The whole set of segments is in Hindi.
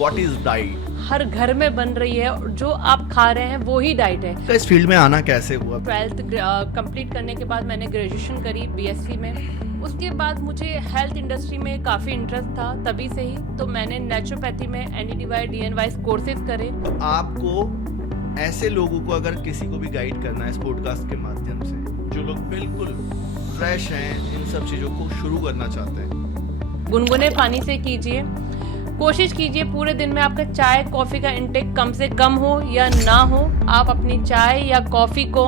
What is diet? हर घर में बन रही है और जो आप खा रहे हैं वो ही डाइट है। तो इस फील्ड में आना कैसे हुआ? 12th कंप्लीट करने के बाद मैंने ग्रेजुएशन करी बीएससी में। उसके बाद मुझे हेल्थ इंडस्ट्री में काफ़ी इंटरेस्ट था तभी से ही, तो मैंने नेचुरोपैथी में एनडीवाई डीएनवाई कोर्सेज करे। आपको ऐसे लोगों को अगर किसी को भी गाइड करना है इस पॉडकास्ट के माध्यम से, जो लोग बिल्कुल फ्रेश हैं, इन सब चीज़ों को शुरू करना चाहते हैं, गुनगुने पानी से कीजिए। कोशिश कीजिए पूरे दिन में आपका चाय कॉफ़ी का इंटेक कम से कम हो या ना हो। आप अपनी चाय या कॉफ़ी को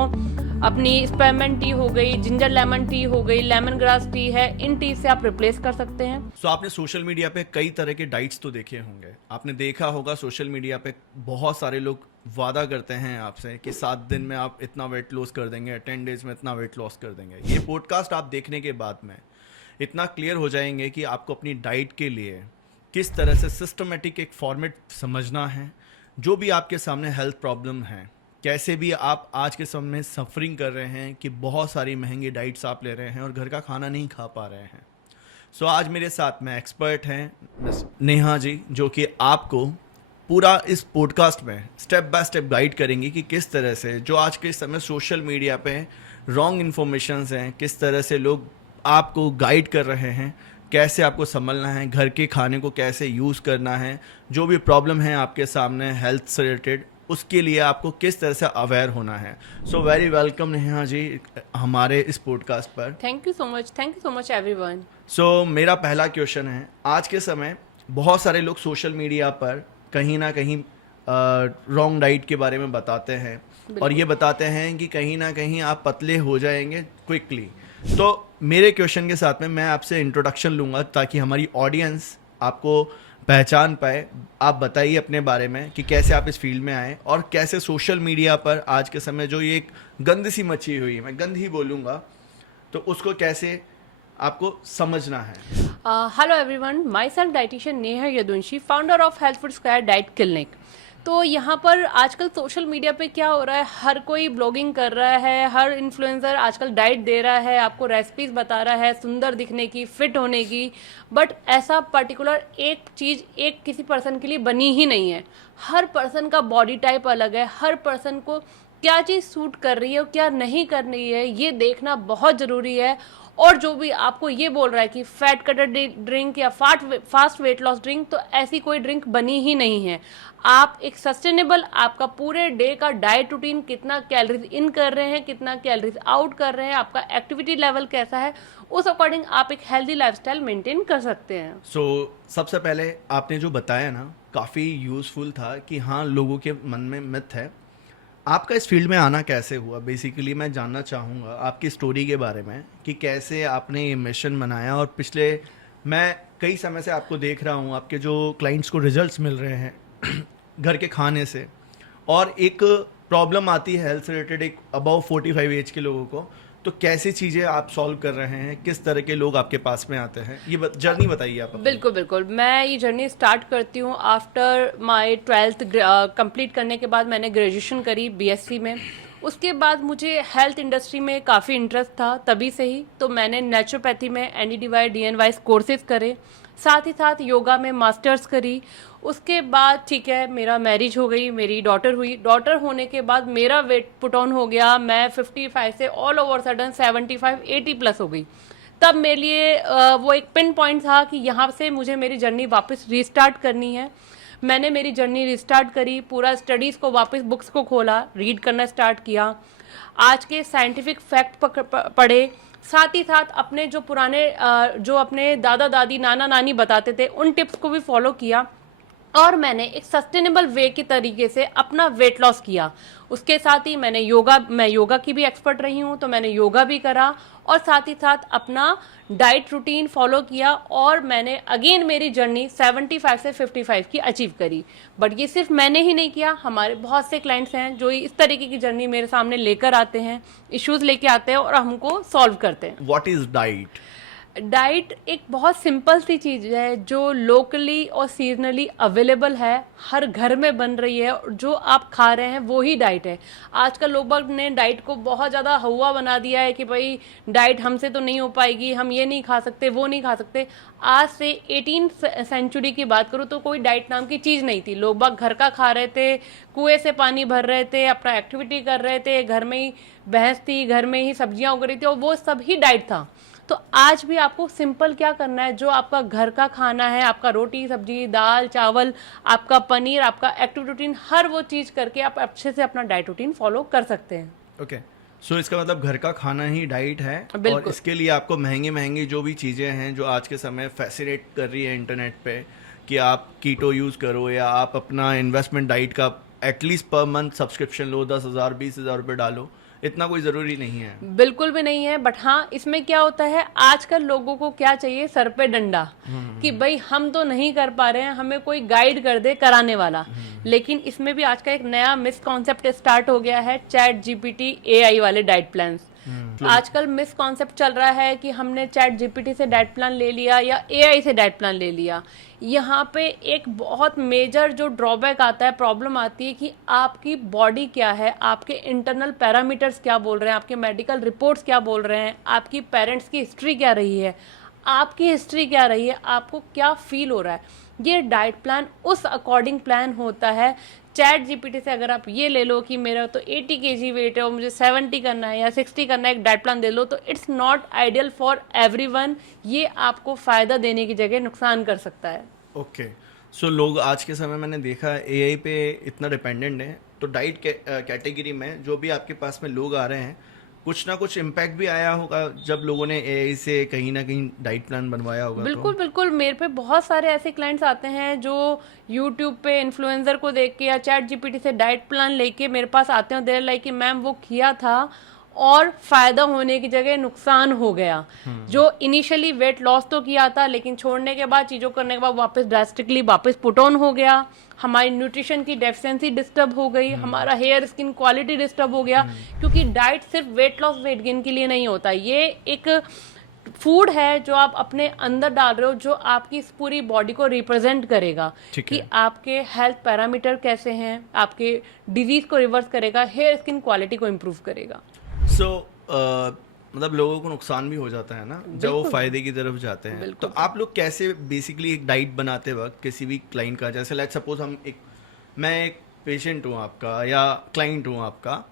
अपनी स्पेपरमिंट टी हो गई, जिंजर लेमन टी हो गई, लेमन ग्रास टी है, इन टी से आप रिप्लेस कर सकते हैं। तो आपने सोशल मीडिया पे कई तरह के डाइट्स तो देखे होंगे। आपने देखा होगा सोशल मीडिया पे बहुत सारे लोग वादा करते हैं आपसे कि 7 दिन में आप इतना वेट लॉस कर देंगे, 10 डेज में इतना वेट लॉस कर देंगे। ये पॉडकास्ट आप देखने के बाद में इतना क्लियर हो जाएंगे कि आपको अपनी डाइट के लिए किस तरह से सिस्टमेटिक एक फॉर्मेट समझना है। जो भी आपके सामने हेल्थ प्रॉब्लम है, कैसे भी आप आज के समय में सफरिंग कर रहे हैं कि बहुत सारी महंगी डाइट्स आप ले रहे हैं और घर का खाना नहीं खा पा रहे हैं। सो आज मेरे साथ में एक्सपर्ट हैं मिस नेहा जी, जो कि आपको पूरा इस पॉडकास्ट में स्टेप बाय स्टेप गाइड करेंगी कि किस तरह से जो आज के समय सोशल मीडिया पे रॉन्ग इन्फॉर्मेशंस हैं, किस तरह से लोग आपको गाइड कर रहे हैं, कैसे आपको संभलना है, घर के खाने को कैसे यूज़ करना है, जो भी प्रॉब्लम है आपके सामने हेल्थ से रिलेटेड, उसके लिए आपको किस तरह से अवेयर होना है। So very welcome Neha ji हमारे इस पॉडकास्ट पर। Thank you so much everyone. So मेरा पहला क्वेश्चन है, आज के समय बहुत सारे लोग सोशल मीडिया पर कहीं ना कहीं रॉन्ग डाइट के बारे में बताते हैं और ये बताते हैं कि कहीं ना कहीं आप पतले हो जाएंगे क्विकली। तो मेरे क्वेश्चन के साथ में मैं आपसे इंट्रोडक्शन लूँगा ताकि हमारी ऑडियंस आपको पहचान पाए। आप बताइए अपने बारे में कि कैसे आप इस फील्ड में आए और कैसे सोशल मीडिया पर आज के समय जो ये एक गंद सी मची हुई है, मैं गंद ही बोलूँगा, तो उसको कैसे आपको समझना है। Hello everyone, my self dietitian Neha Yaduvanshi, founder of health food square diet clinic. तो यहाँ पर आजकल सोशल मीडिया पे क्या हो रहा है, हर कोई ब्लॉगिंग कर रहा है, हर इन्फ्लुएंसर आजकल डाइट दे रहा है, आपको रेसिपीज बता रहा है सुंदर दिखने की, फिट होने की, बट ऐसा पर्टिकुलर एक चीज़ एक किसी पर्सन के लिए बनी ही नहीं है। हर पर्सन का बॉडी टाइप अलग है, हर पर्सन को क्या चीज़ सूट कर रही है और क्या नहीं कर रही है ये देखना बहुत ज़रूरी है। और जो भी आपको ये बोल रहा है कि फैट कटर ड्रिंक या फास्ट वेट लॉस ड्रिंक, तो ऐसी कोई ड्रिंक बनी ही नहीं है। आप एक सस्टेनेबल आपका पूरे डे का डाइट रूटीन, कितना कैलोरीज इन कर रहे हैं, कितना कैलोरीज आउट कर रहे हैं, आपका एक्टिविटी लेवल कैसा है, उस अकॉर्डिंग आप एक हेल्दी लाइफस्टाइल मेंटेन कर सकते हैं। सो सबसे पहले आपने जो बताया ना काफ़ी यूज़फुल था कि हाँ लोगों के मन में मिथ है। आपका इस फील्ड में आना कैसे हुआ? बेसिकली मैं जानना चाहूँगा आपकी स्टोरी के बारे में कि कैसे आपने ये मिशन बनाया। और पिछले मैं कई समय से आपको देख रहा हूँ, आपके जो क्लाइंट्स को रिजल्ट्स मिल रहे हैं घर के खाने से, और एक प्रॉब्लम आती है हेल्थ से रिलेटेड एक अबव 45 एज के लोगों को, तो कैसी चीज़ें आप सॉल्व कर रहे हैं, किस तरह के लोग आपके पास में आते हैं, ये जर्नी बताइए आप अपनी। बिल्कुल, मैं ये जर्नी स्टार्ट करती हूँ आफ्टर माय 12th कंप्लीट करने के बाद मैंने ग्रेजुएशन करी बीएससी में। उसके बाद मुझे हेल्थ इंडस्ट्री में काफ़ी इंटरेस्ट था तभी से ही, तो मैंने नेचुरोपैथी में एनडीवाई डीएनवाई कोर्सेज करे, साथ ही साथ योगा में मास्टर्स करी। उसके बाद ठीक है मेरा मैरिज हो गई, मेरी डॉटर हुई। डॉटर होने के बाद मेरा वेट पुट ऑन हो गया, मैं 55 से ऑल ओवर सडन 75-80 प्लस हो गई। तब मेरे लिए वो एक पिन पॉइंट था कि यहाँ से मुझे मेरी जर्नी वापस रीस्टार्ट करनी है। मैंने मेरी जर्नी रिस्टार्ट करी, पूरा स्टडीज़ को वापस बुक्स को खोला, रीड करना स्टार्ट किया, आज के साइंटिफिक फैक्ट पढ़े, साथ ही साथ अपने जो पुराने जो अपने दादा दादी नाना नानी बताते थे उन टिप्स को भी फॉलो किया, और मैंने एक सस्टेनेबल वे के तरीके से अपना वेट लॉस किया। उसके साथ ही मैं योगा की भी एक्सपर्ट रही हूँ, तो मैंने योगा भी करा और साथ ही साथ अपना डाइट रूटीन फॉलो किया, और मैंने अगेन मेरी जर्नी 75 से 55 की अचीव करी। बट ये सिर्फ मैंने ही नहीं किया, हमारे बहुत से क्लाइंट्स हैं जो इस तरीके की जर्नी मेरे सामने लेकर आते हैं, इश्यूज लेके आते हैं और हमको सॉल्व करते हैं। What is diet? डाइट एक बहुत सिंपल सी चीज़ है जो लोकली और सीजनली अवेलेबल है, हर घर में बन रही है, और जो आप खा रहे हैं वो ही डाइट है। आजकल लोग ने डाइट को बहुत ज़्यादा हवा बना दिया है कि भाई डाइट हमसे तो नहीं हो पाएगी, हम ये नहीं खा सकते, वो नहीं खा सकते। आज से 18th सेंचुरी की बात करूँ तो कोई डाइट नाम की चीज़ नहीं थी। लोग बाग घर का खा रहे थे, कुएं से पानी भर रहे थे, अपना एक्टिविटी कर रहे थे, घर में ही भैंस थी, घर में ही सब्जियां उग रही थी, और वो सब ही डाइट था। तो आज भी आपको सिंपल क्या करना है, जो आपका घर का खाना है, आपका रोटी सब्जी दाल चावल, आपका पनीर, आपका एक्टिव रूटीन, हर वो चीज़ करके आप अच्छे से अपना डाइट रूटीन फॉलो कर सकते हैं। ओके, सो इसका मतलब घर का खाना ही डाइट है। और बिल्कुल। इसके लिए आपको महंगी महंगी जो भी चीज़ें हैं जो आज के समय फैसिनेट कर रही है इंटरनेट पे, कि आप कीटो यूज़ करो या आप अपना इन्वेस्टमेंट डाइट का एटलीस्ट पर मंथ सब्सक्रिप्शन लो, 10,000 20,000 रुपये डालो, इतना कोई ज़रूरी नहीं है। बिल्कुल भी नहीं है, बट हाँ इसमें क्या होता है, आजकल लोगों को क्या चाहिए, सर पे डंडा, कि भाई हम तो नहीं कर पा रहे हैं, हमें कोई गाइड कर दे कराने वाला। लेकिन इसमें भी आज का एक नया मिसकॉन्सेप्ट स्टार्ट हो गया है, चैट जीपीटी एआई वाले डाइट प्लान्स। आजकल मिस कॉन्सेप्ट चल रहा है कि हमने चैट जीपीटी से डाइट प्लान ले लिया या एआई से डाइट प्लान ले लिया। यहाँ पे एक बहुत मेजर जो ड्रॉबैक आता है, प्रॉब्लम आती है कि आपकी बॉडी क्या है, आपके इंटरनल पैरामीटर्स क्या बोल रहे हैं, आपके मेडिकल रिपोर्ट्स क्या बोल रहे हैं, आपकी पेरेंट्स की हिस्ट्री क्या रही है, आपकी हिस्ट्री क्या रही है, आपको क्या फील हो रहा है। ये डाइट प्लान उस अकॉर्डिंग प्लान होता है। चैट जीपीटी से अगर आप ये ले लो कि मेरा तो 80 kg वेट है और मुझे 70 करना है या 60 करना है, एक डाइट प्लान दे लो, तो it's not ideal for everyone. ये आपको फ़ायदा देने की जगह नुकसान कर सकता है। ओके, सो लोग आज के समय मैंने देखा एआई पे इतना डिपेंडेंट है, तो डाइट कैटेगरी में जो भी आपके पास में लोग आ रहे हैं, कुछ ना कुछ इम्पैक्ट भी आया होगा जब लोगों ने एआई से कहीं ना कहीं डाइट प्लान बनवाया होगा। बिल्कुल बिल्कुल, मेरे पे बहुत सारे ऐसे क्लाइंट्स आते हैं जो यूट्यूब पे इन्फ्लुएंसर को देख के या चैट जीपीटी से डाइट प्लान लेके मेरे पास आते हैं, देर लाइक कि मैम वो किया था और फायदा होने की जगह नुकसान हो गया। जो इनिशियली वेट लॉस तो किया था, लेकिन छोड़ने के बाद, चीज़ों करने के बाद वापस ड्रास्टिकली वापस पुट ऑन हो गया, हमारी न्यूट्रिशन की डेफिशिएंसी डिस्टर्ब हो गई, हमारा हेयर स्किन क्वालिटी डिस्टर्ब हो गया। क्योंकि डाइट सिर्फ वेट लॉस वेट गेन के लिए नहीं होता, ये एक फूड है जो आप अपने अंदर डाल रहे हो, जो आपकी इस पूरी बॉडी को रिप्रेजेंट करेगा कि आपके हेल्थ पैरामीटर कैसे हैं, आपके डिजीज को रिवर्स करेगा, हेयर स्किन क्वालिटी को इम्प्रूव करेगा। सो मतलब लोगों को नुकसान भी हो जाता है ना जब वो फायदे की तरफ जाते हैं। तो आप लोग कैसे बेसिकली एक डाइट बनाते वक्त किसी भी क्लाइंट का, जैसे लेट्स सपोज मैं एक पेशेंट हूँ आपका या क्लाइंट हूँ आपका,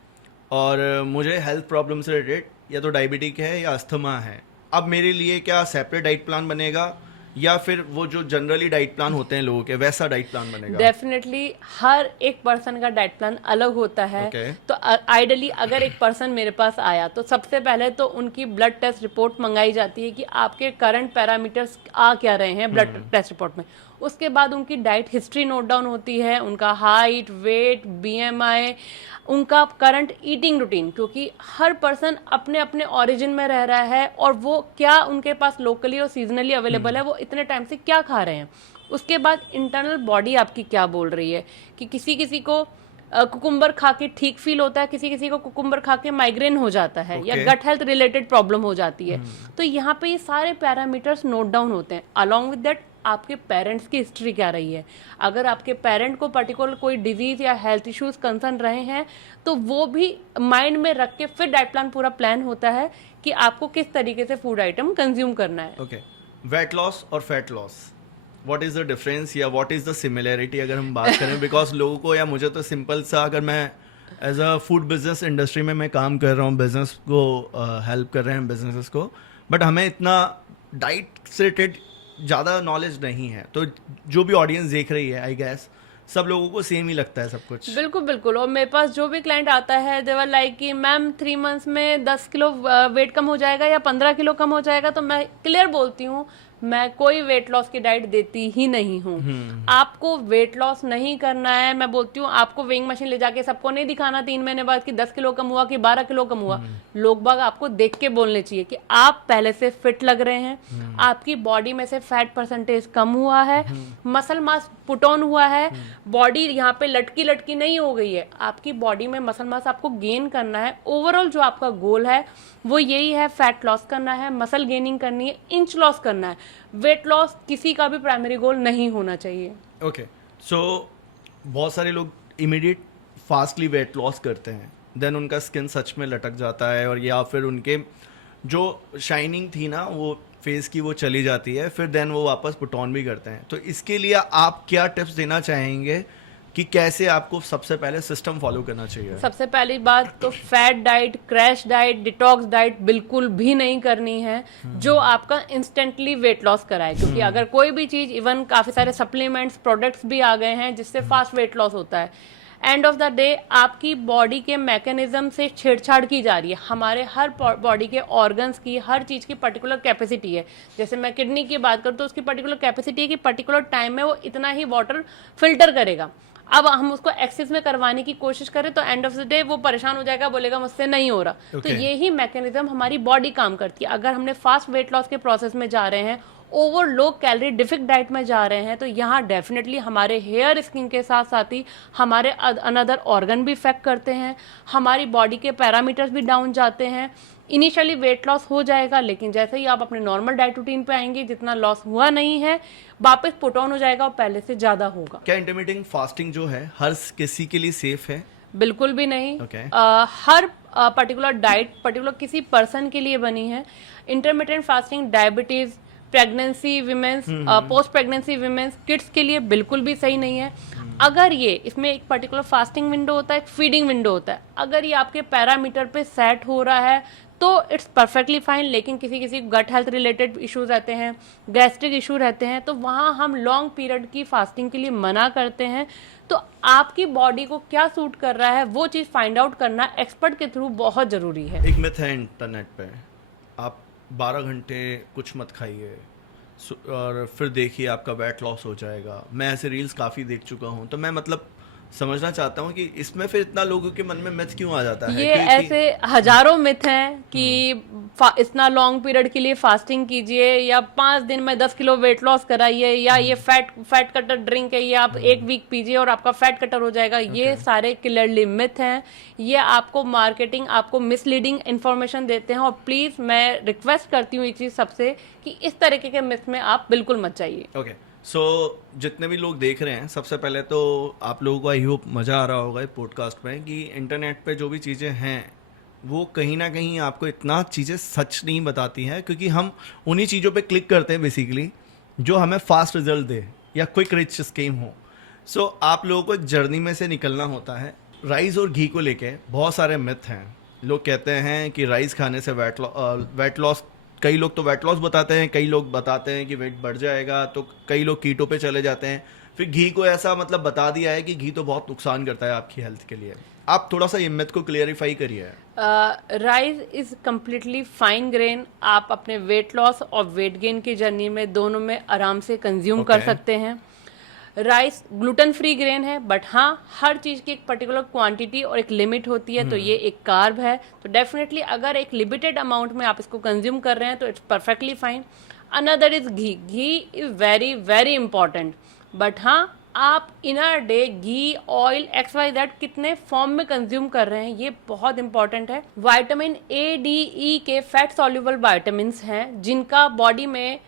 और मुझे हेल्थ प्रॉब्लम से रिलेटेड या तो डायबिटिक है या अस्थमा है, अब मेरे लिए क्या सेपरेट डाइट प्लान बनेगा या फिर वो जो जनरली डाइट प्लान होते हैं लोगों के वैसा डाइट प्लान बनेगा? डेफिनेटली हर एक पर्सन का डाइट प्लान अलग होता है। तो आइडियली अगर एक पर्सन मेरे पास आया तो सबसे पहले तो उनकी ब्लड टेस्ट रिपोर्ट मंगाई जाती है कि आपके करंट पैरामीटर्स आ क्या रहे हैं ब्लड टेस्ट रिपोर्ट में। उसके बाद उनकी डाइट हिस्ट्री नोट डाउन होती है, उनका हाइट, वेट, बीएमआई, उनका करंट ईटिंग रूटीन, क्योंकि हर पर्सन अपने अपने ओरिजिन में रह रहा है और वो क्या उनके पास लोकली और सीजनली अवेलेबल है, वो इतने टाइम से क्या खा रहे हैं। उसके बाद इंटरनल बॉडी आपकी क्या बोल रही है, कि किसी किसी को कुकुम्बर खा के ठीक फील होता है, किसी किसी को कुकुम्बर खा के माइग्रेन हो जाता है या गट हेल्थ रिलेटेड प्रॉब्लम हो जाती है। तो यहाँ पे ये सारे पैरामीटर्स नोट डाउन होते हैं। अलॉन्ग विद दैट आपके पेरेंट्स की हिस्ट्री क्या रही है, अगर आपके पेरेंट को पर्टिकुलर कोई डिजीज या हेल्थ इश्यूज कंसर्न रहे हैं तो वो भी माइंड में रख के फिर डाइट प्लान पूरा प्लान होता है कि आपको किस तरीके से फूड आइटम कंज्यूम करना है। ओके, वेट लॉस और fat loss, what is the difference या व्हाट इज़ द सिमिलैरिटी अगर हम बात करें? बिकॉज लोगों को, या मुझे तो सिंपल सा, अगर मैं as a food business industry में मैं काम कर रहा हूँ, बिजनेस को हेल्प कर रहे हैं बिजनेसेस को, बट हमें इतना डाइट से रिलेटेड ज़्यादा नॉलेज नहीं है, तो जो भी ऑडियंस देख रही है आई गेस सब लोगों को सेम ही लगता है सब कुछ। बिल्कुल बिल्कुल, और मेरे पास जो भी क्लाइंट आता है दे वर लाइक कि मैम 3 मंथ्स में 10 किलो वेट कम हो जाएगा या 15 किलो कम हो जाएगा, तो मैं क्लियर बोलती हूँ मैं कोई वेट लॉस की डाइट देती ही नहीं हूँ। आपको वेट लॉस नहीं करना है, मैं बोलती हूँ आपको वेइंग मशीन ले जाके सबको नहीं दिखाना 3 महीने बाद कि 10 किलो कम हुआ कि 12 किलो कम हुआ। लोग बाग आपको देख के बोलने चाहिए कि आप पहले से फिट लग रहे हैं, आपकी बॉडी में से फैट परसेंटेज कम हुआ है, मसल मास पुट ऑन हुआ है, बॉडी यहाँ पे लटकी लटकी नहीं हो गई है। आपकी बॉडी में मसल मास आपको गेन करना है। ओवरऑल जो आपका गोल है वो यही है, फैट लॉस करना है, मसल गेनिंग करनी है, इंच लॉस करना है। वेट लॉस किसी का भी प्राइमरी गोल नहीं होना चाहिए। ओके, सो बहुत सारे लोग इमीडिएट फास्टली वेट लॉस करते हैं, देन उनका स्किन सच में लटक जाता है, और या फिर उनके जो शाइनिंग थी ना वो फेस की वो चली जाती है, फिर देन वो वापस पुट ऑन भी करते हैं। तो इसके लिए आप क्या टिप्स देना चाहेंगे कि कैसे आपको सबसे पहले सिस्टम फॉलो करना चाहिए? सबसे पहली बात तो fat diet, crash diet, detox diet बिल्कुल भी नहीं करनी है जो आपका इंस्टेंटली वेट लॉस कराए। क्योंकि अगर कोई भी चीज, इवन काफी सारे सप्लीमेंट्स, प्रोडक्ट्स भी आ गए हैं जिससे फास्ट वेट लॉस होता है। एंड ऑफ द डे आपकी बॉडी के मैकेनिज्म से छेड़छाड़ की जा रही है। हमारे हर बॉडी के ऑर्गन्स की, हर चीज़ की पर्टिकुलर कैपेसिटी है। जैसे मैं किडनी की बात करूँ तो उसकी पर्टिकुलर कैपेसिटी है कि पर्टिकुलर टाइम में वो इतना ही वाटर फिल्टर करेगा। अब हम उसको एक्सेस में करवाने की कोशिश करें तो एंड ऑफ द डे वो परेशान हो जाएगा, बोलेगा मुझसे नहीं हो रहा। तो यही मैकेनिज्म हमारी बॉडी काम करती है। अगर हमने फास्ट वेट लॉस के प्रोसेस में जा रहे हैं, ओवर लो कैलोरी डिफिक डाइट में जा रहे हैं, तो यहाँ डेफिनेटली हमारे हेयर, स्किन के साथ साथ ही हमारे अनदर ऑर्गन भी इफेक्ट करते हैं, हमारी बॉडी के पैरामीटर्स भी डाउन जाते हैं। इनिशियली वेट लॉस हो जाएगा, लेकिन जैसे ही आप अपने नॉर्मल डाइट रूटीन पे आएंगे, जितना लॉस हुआ नहीं है वापस पुट ऑन हो जाएगा और पहले से ज्यादा होगा। क्या इंटरमिटेंट फास्टिंग जो है हर किसी के लिए सेफ है? बिल्कुल भी नहीं। Okay. हर पर्टिकुलर डाइट पर्टिकुलर किसी पर्सन के लिए बनी है। Intermittent fasting diabetes, pregnancy women's, post pregnancy women's, kids के लिए बिल्कुल भी सही नहीं है। अगर ये, इसमें एक पर्टिकुलर फास्टिंग विंडो होता है, एक फीडिंग विंडो होता है। अगर ये आपके पैरामीटर पे सेट हो रहा है तो इट्स परफेक्टली फाइन। लेकिन किसी किसी गट हेल्थ रिलेटेड इश्यूज रहते हैं, गैस्ट्रिक इशू रहते हैं, तो वहाँ हम लॉन्ग पीरियड की फास्टिंग के लिए मना करते हैं। तो आपकी बॉडी को क्या सूट कर रहा है वो चीज़ फाइंड आउट करना एक्सपर्ट के थ्रू बहुत ज़रूरी है। एक मिथ है इंटरनेट पे, आप 12 घंटे कुछ मत खाइए और फिर देखिए आपका वेट लॉस हो जाएगा। मैं ऐसे रील्स काफ़ी देख चुका हूँ, तो मैं मतलब समझना चाहता हूँ कि इसमें फिर इतना लोगों के मन में मिथ क्यों आ जाता है? ये ऐसे हजारों मिथ हैं कि इतना लॉन्ग पीरियड के लिए फास्टिंग कीजिए, या 5 दिन में 10 किलो वेट लॉस कराइए, या ये फैट कटर ड्रिंक है, ये आप 1 वीक पीजिए और आपका फैट कटर हो जाएगा। ये सारे क्लियरली मिथ हैं। ये आपको मार्केटिंग, आपको मिसलीडिंग इन्फॉर्मेशन देते हैं। और प्लीज मैं रिक्वेस्ट करती हूँ ये चीज सबसे कि इस तरीके के मिथ में आप बिल्कुल मत जाइए। ओके, सो जितने भी लोग देख रहे हैं, सबसे पहले तो आप लोगों को आई होप मज़ा आ रहा होगा इस पॉडकास्ट में कि इंटरनेट पे जो भी चीज़ें हैं वो कहीं ना कहीं आपको इतना चीज़ें सच नहीं बताती हैं, क्योंकि हम उन्हीं चीज़ों पे क्लिक करते हैं बेसिकली जो हमें फास्ट रिजल्ट दे या क्विक रिच स्कीम हो। सो आप लोगों को एक जर्नी में से निकलना होता है। राइस और घी को लेके बहुत सारे मिथ हैं। लोग कहते हैं कि राइस खाने से वेट लॉस, कई लोग तो वेट लॉस बताते हैं, कई लोग बताते हैं कि वेट बढ़ जाएगा, तो कई लोग कीटो पे चले जाते हैं। फिर घी को ऐसा मतलब बता दिया है कि घी तो बहुत नुकसान करता है आपकी हेल्थ के लिए। आप थोड़ा सा ये मिथ को क्लियरिफाई करिए। Rice is completely fine grain. आप अपने वेट लॉस और वेट गेन की जर्नी में दोनों में आराम से कंज्यूम कर सकते हैं। राइस ग्लूटेन फ्री ग्रेन है, बट हाँ हर चीज़ की एक पर्टिकुलर क्वांटिटी और एक लिमिट होती है। तो ये एक कार्ब है, तो डेफिनेटली अगर एक लिमिटेड अमाउंट में आप इसको कंज्यूम कर रहे हैं तो it's perfectly fine. Another is ghee. Ghee is very very important, but हाँ आप in a day ghee, oil, XYZ कितने फॉर्म में कंज्यूम कर रहे हैं ये बहुत इंपॉर्टेंट है। विटामिन A, D, E के फैट सॉल्युबल विटामिन्स हैं जिनका बॉडी में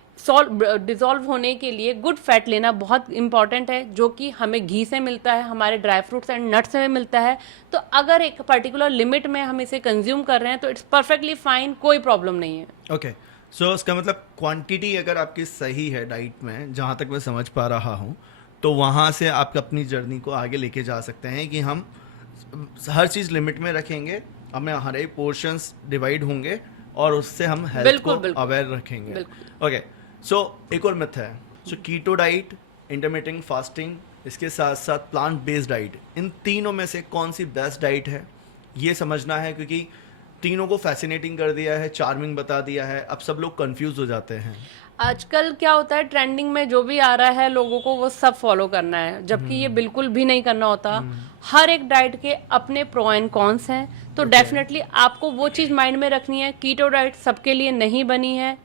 डिजोल्व होने के लिए गुड फैट लेना बहुत इंपॉर्टेंट है, जो कि हमें घी से मिलता है, हमारे ड्राई फ्रूट्स एंड नट्स से मिलता है। तो अगर एक पर्टिकुलर लिमिट में हम इसे कंज्यूम कर रहे हैं तो इट्स परफेक्टली फाइन, कोई प्रॉब्लम नहीं है। ओके, सो इसका मतलब क्वांटिटी अगर आपकी सही है डाइट में, जहाँ तक मैं समझ पा रहा हूँ, तो वहाँ से आप अपनी जर्नी को आगे लेके जा सकते हैं कि हम हर चीज़ लिमिट में रखेंगे, हमें हर एक पोर्शंस डिवाइड होंगे और उससे हम हेल्थ को अवेयर रखेंगे। ओके, सो एक और मिथ है, सो कीटो डाइट, इंटरमिटेंट फास्टिंग, इसके साथ साथ प्लांट बेस्ड डाइट, इन तीनों में से कौन सी बेस्ट डाइट है ये समझना है, क्योंकि तीनों को फैसिनेटिंग कर दिया है, चार्मिंग बता दिया है, अब सब लोग कंफ्यूज हो जाते हैं। आजकल क्या होता है, ट्रेंडिंग में जो भी आ रहा है लोगों को वो सब फॉलो करना है, जबकि ये बिल्कुल भी नहीं करना होता। हर एक डाइट के अपने प्रो एंड कॉन्स हैं, तो डेफिनेटली आपको वो चीज़ माइंड में रखनी है। कीटो डाइट सबके लिए नहीं बनी है।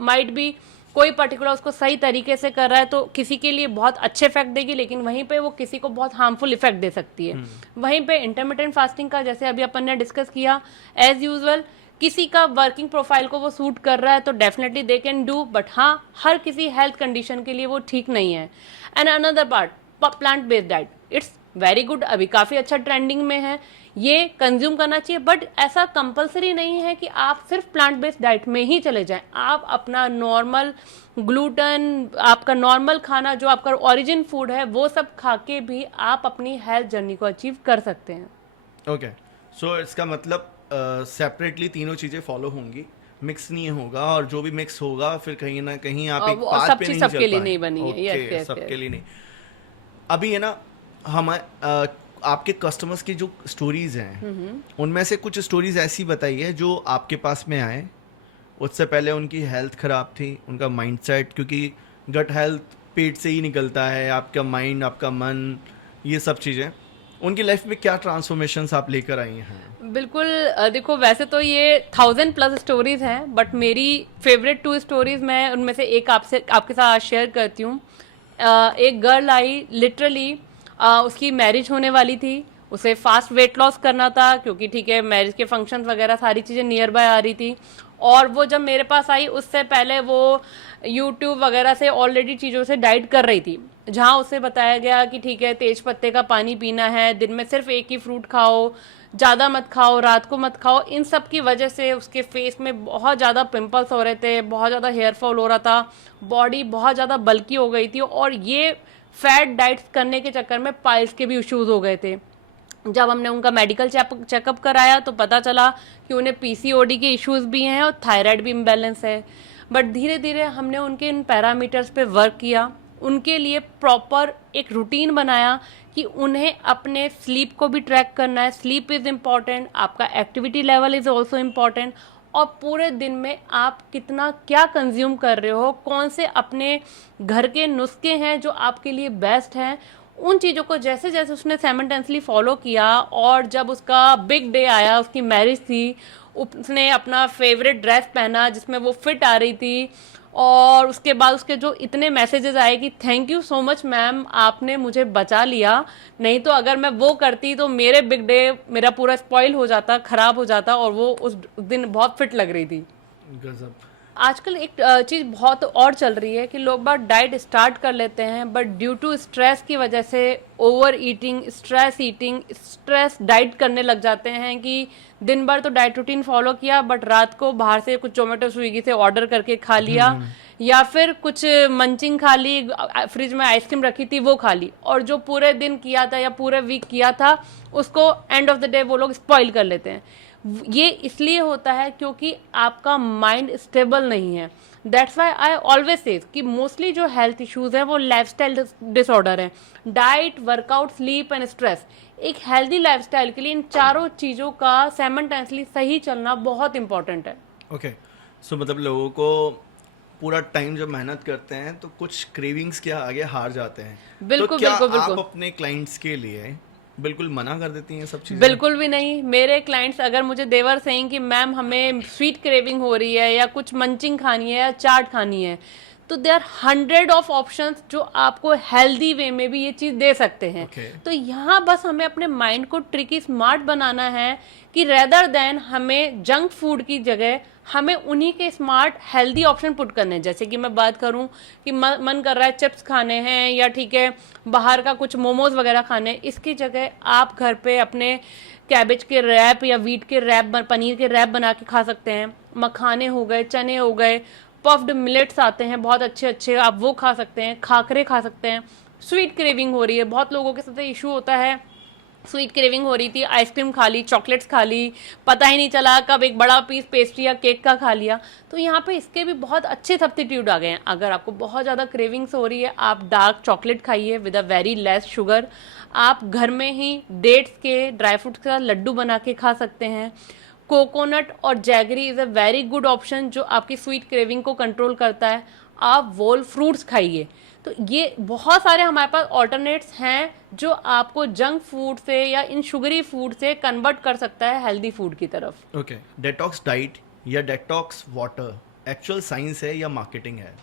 माइट भी कोई पर्टिकुलर उसको सही तरीके से कर रहा है तो किसी के लिए बहुत अच्छे इफेक्ट देगी, लेकिन वहीं पे वो किसी को बहुत हार्मफुल इफेक्ट दे सकती है। वहीं पे इंटरमिटेंट फास्टिंग का, जैसे अभी अपन ने डिस्कस किया, एज यूजुअल किसी का वर्किंग प्रोफाइल को वो सूट कर रहा है तो definitely they can do, but हाँ हर किसी हेल्थ कंडीशन के लिए वो ठीक नहीं है। And another part, plant based diet, it's very good, अभी काफ़ी अच्छा ट्रेंडिंग में है, ये कंज्यूम करना चाहिए। बट ऐसा कंपलसरी नहीं है कि आप सिर्फ प्लांट बेस्ड डाइट में ही चले जाएं। आप अपना नॉर्मल ग्लूटेन, आपका नॉर्मल खाना जो आपका ओरिजिन फूड है वो सब खा के भी आप अपनी हेल्थ जर्नी को अचीव कर सकते हैं। ओके, सो इसका मतलब सेपरेटली तीनों चीज़ें फॉलो होंगी, मिक्स नहीं होगा, और जो भी मिक्स होगा फिर कहीं ना कहीं आप एक वो पाथ सब पे चीज नहीं सबके चल लिए पाए। नहीं बनी है। ओके, यस यस सबके लिए नहीं। अभी है ना, हम आपके कस्टमर्स की जो स्टोरीज हैं उनमें से कुछ स्टोरीज ऐसी बताइए जो आपके पास में आए, उससे पहले उनकी हेल्थ खराब थी, उनका माइंडसेट, क्योंकि गट हेल्थ पेट से ही निकलता है, आपका माइंड, आपका मन, ये सब चीज़ें, उनकी लाइफ में क्या ट्रांसफॉर्मेशंस आप लेकर आई हैं? बिल्कुल। देखो वैसे तो ये 1000+ स्टोरीज हैं, बट मेरी फेवरेट 2 स्टोरीज मैं उनमें से एक आपके साथ आज शेयर करती हूँ। एक गर्ल आई, लिटरली उसकी मैरिज होने वाली थी, उसे फास्ट वेट लॉस करना था क्योंकि ठीक है मैरिज के फंक्शन वगैरह सारी चीज़ें नियर बाय आ रही थी। और वो जब मेरे पास आई उससे पहले वो यूट्यूब वगैरह से ऑलरेडी चीज़ों से डाइट कर रही थी, जहाँ उसे बताया गया कि ठीक है तेज पत्ते का पानी पीना है, दिन में सिर्फ एक ही फ्रूट खाओ, ज़्यादा मत खाओ, रात को मत खाओ। इन सब की वजह से उसके फेस में बहुत ज़्यादा पिंपल्स हो रहे थे, बहुत ज़्यादा हेयर फॉल हो रहा था, बॉडी बहुत ज़्यादा बल्की हो गई थी, और ये फैट डाइट्स करने के चक्कर में पाइल्स के भी इश्यूज हो गए थे। जब हमने उनका मेडिकल चेकअप कराया तो पता चला कि उन्हें पीसीओडी के इश्यूज भी हैं और थायराइड भी इम्बैलेंस है। बट धीरे धीरे हमने उनके इन पैरामीटर्स पे वर्क किया, उनके लिए प्रॉपर एक रूटीन बनाया कि उन्हें अपने स्लीप को भी ट्रैक करना है। स्लीप इज़ इम्पॉर्टेंट, आपका activity level is also important, और पूरे दिन में आप कितना क्या कंज्यूम कर रहे हो, कौन से अपने घर के नुस्खे हैं जो आपके लिए बेस्ट हैं, उन चीज़ों को जैसे जैसे उसने साइमल्टेनियसली फॉलो किया। और जब उसका बिग डे आया, उसकी मैरिज थी, उसने अपना फेवरेट ड्रेस पहना जिसमें वो फिट आ रही थी, और उसके बाद उसके जो इतने मैसेजेस आए कि thank you so much ma'am, आपने मुझे बचा लिया, नहीं तो अगर मैं वो करती तो मेरे बिग डे मेरा पूरा स्पॉइल हो जाता, खराब हो जाता। और वो उस दिन बहुत फिट लग रही थी। गजब। आजकल एक चीज़ बहुत और चल रही है कि लोग बात डाइट स्टार्ट कर लेते हैं, बट ड्यू टू स्ट्रेस की वजह से over eating, stress eating, stress diet करने लग जाते हैं कि दिन भर तो डाइट रूटीन फॉलो किया बट रात को बाहर से कुछ जोमेटो स्विगी से ऑर्डर करके खा लिया, या फिर कुछ मंचिंग खा ली, फ्रिज में आइसक्रीम रखी थी वो खा ली, और जो पूरे दिन किया था या पूरे वीक किया था उसको एंड ऑफ द डे वो लोग स्पॉइल कर लेते हैं। ये इसलिए होता है क्योंकि आपका माइंड स्टेबल नहीं है। That's why I always say कि मोस्टली जो हेल्थ इश्यूज हैं वो लाइफस्टाइल डिसऑर्डर है। Diet, workout, sleep and stress, एक हेल्दी लाइफस्टाइल के लिए इन चारों चीज़ों का साइमल्टेनियसली सही चलना बहुत इंपॉर्टेंट है। ओके, सो मतलब लोगों को पूरा टाइम जब मेहनत करते हैं तो कुछ क्रेविंग्स के आगे हार जाते हैं। बिल्कुल, तो क्या बिल्कुल, बिल्कुल। आप अपने क्लाइंट्स के लिए बिल्कुल मना कर देती हैं सब चीज़ें? बिल्कुल भी नहीं। मेरे क्लाइंट्स अगर मुझे देवर सेइंग कि मैम हमें स्वीट क्रेविंग हो रही है या कुछ मंचिंग खानी है या चाट खानी है, तो देर 100 ऑफ ऑप्शंस जो आपको हेल्दी वे में भी ये चीज़ दे सकते हैं। Okay. तो यहाँ बस हमें अपने माइंड को ट्रिकी स्मार्ट बनाना है कि रेदर देन हमें जंक फूड की जगह हमें उन्हीं के स्मार्ट हेल्दी ऑप्शन पुट करने हैं। जैसे कि मैं बात करूं कि मन कर रहा है चिप्स खाने हैं या ठीक है बाहर का कुछ मोमोज वगैरह खाने हैं, इसकी जगह आप घर पे अपने कैबेज के रैप या वीट के रैप, पनीर के रैप बना के खा सकते हैं। मखाने हो गए, चने हो गए, पफ्ड मिलेट्स आते हैं बहुत अच्छे अच्छे, आप वो खा सकते हैं। खाकरे खा सकते हैं। स्वीट क्रेविंग हो रही है, बहुत लोगों के साथ इशू होता है, स्वीट क्रेविंग हो रही थी, आइसक्रीम खा ली, चॉकलेट्स खा ली, पता ही नहीं चला कब एक बड़ा पीस पेस्ट्री या केक का खा लिया। तो यहाँ पे इसके भी बहुत अच्छे सब्स्टिट्यूट आ गए हैं। अगर आपको बहुत ज़्यादा क्रेविंग्स हो रही है, आप डार्क चॉकलेट खाइए with a very less sugar. आप घर में ही डेट्स के, ड्राई फ्रूट्स का लड्डू बना के खा सकते हैं। कोकोनट और jaggery is a very good option जो आपकी स्वीट क्रेविंग को कंट्रोल करता है। आप वोल फ्रूट्स खाइए। तो ये बहुत सारे हमारे पास ऑल्टरनेट्स हैं जो आपको जंक फूड से या इन शुगरी फूड से कन्वर्ट कर सकता है हेल्दी फूड की तरफ। ओके, डेटॉक्स डाइट या डेटॉक्स वाटर एक्चुअल साइंस है या मार्केटिंग है?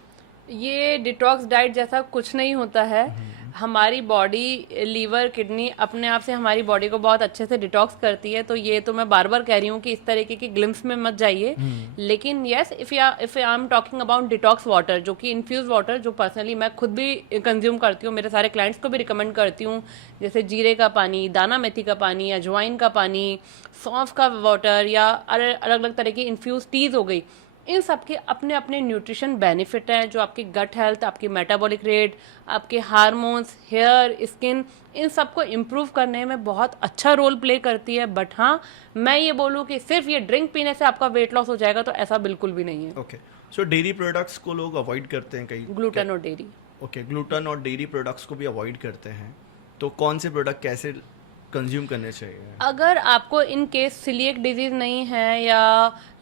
ये डिटॉक्स डाइट जैसा कुछ नहीं होता है। हमारी बॉडी, लीवर, किडनी अपने आप से हमारी बॉडी को बहुत अच्छे से डिटॉक्स करती है। तो ये तो मैं बार बार कह रही हूँ कि इस तरीके की ग्लिम्स में मत जाइए। लेकिन yes, if I am talking about detox water, जो कि इन्फ्यूज वाटर, जो पर्सनली मैं खुद भी कंज्यूम करती हूँ, मेरे सारे क्लाइंट्स को भी रिकमेंड करती हूँ, जैसे जीरे का पानी, दाना मेथी का पानी, अजवाइन का पानी, सौंफ का वाटर, या अलग अलग तरह की इन्फ्यूज टीज हो गई। इन सब के अपने अपने न्यूट्रिशन बेनिफिट हैं जो आपकी गट हेल्थ, आपकी मेटाबॉलिक रेट, आपके हार्मोन्स, हेयर, स्किन, इन सब को इम्प्रूव करने में बहुत अच्छा रोल प्ले करती है। बट हाँ, मैं ये बोलूँ कि सिर्फ ये ड्रिंक पीने से आपका वेट लॉस हो जाएगा, तो ऐसा बिल्कुल भी नहीं है। ओके, सो डेयरी प्रोडक्ट्स को लोग अवॉइड करते हैं कई। ग्लूटेन और डेयरी। ओके, ग्लूटेन और डेयरी प्रोडक्ट्स को भी अवॉइड करते हैं, तो कौन से प्रोडक्ट कैसे कंज्यूम करने चाहिए? अगर आपको इन केस सिलिएक डिजीज नहीं है या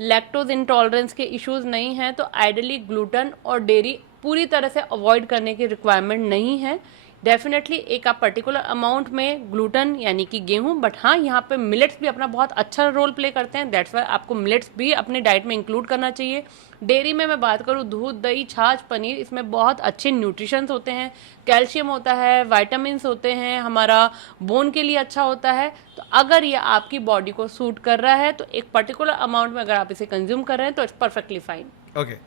लैक्टोज इंटॉलरेंस के इश्यूज नहीं हैं, तो आइडियली ग्लूटेन और डेयरी पूरी तरह से अवॉइड करने की रिक्वायरमेंट नहीं है। डेफिनेटली एक आप पर्टिकुलर अमाउंट में ग्लूटेन यानी कि गेहूं, बट हाँ, यहाँ पे मिलेट्स भी अपना बहुत अच्छा रोल प्ले करते हैं। दैट्स वाई आपको मिलेट्स भी अपने डाइट में इंक्लूड करना चाहिए। डेयरी में मैं बात करूँ, दूध, दही, छाछ, पनीर, इसमें बहुत अच्छे न्यूट्रिशंस होते हैं, कैल्शियम होता है, वाइटामिन्स होते हैं, हमारा बोन के लिए अच्छा होता है। तो अगर ये आपकी बॉडी को सूट कर रहा है, तो एक पर्टिकुलर अमाउंट में अगर आप इसे कंज्यूम कर रहे हैं, तो इट्स परफेक्टली फाइन। ओके,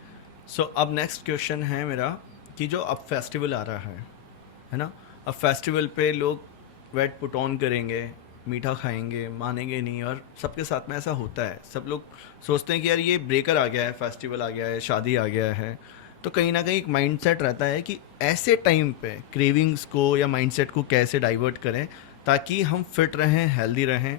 सो अब नेक्स्ट क्वेश्चन है मेरा कि जो अब फेस्टिवल आ रहा है ना, अब फेस्टिवल पे लोग वेट पुट ऑन करेंगे, मीठा खाएंगे, मानेंगे नहीं, और सबके साथ में ऐसा होता है। सब लोग सोचते हैं कि यार ये ब्रेकर आ गया है, फेस्टिवल आ गया है, शादी आ गया है, तो कहीं ना कहीं एक माइंडसेट रहता है कि ऐसे टाइम पे क्रेविंग्स को या माइंडसेट को कैसे डाइवर्ट करें ताकि हम फिट रहें, हेल्दी रहें,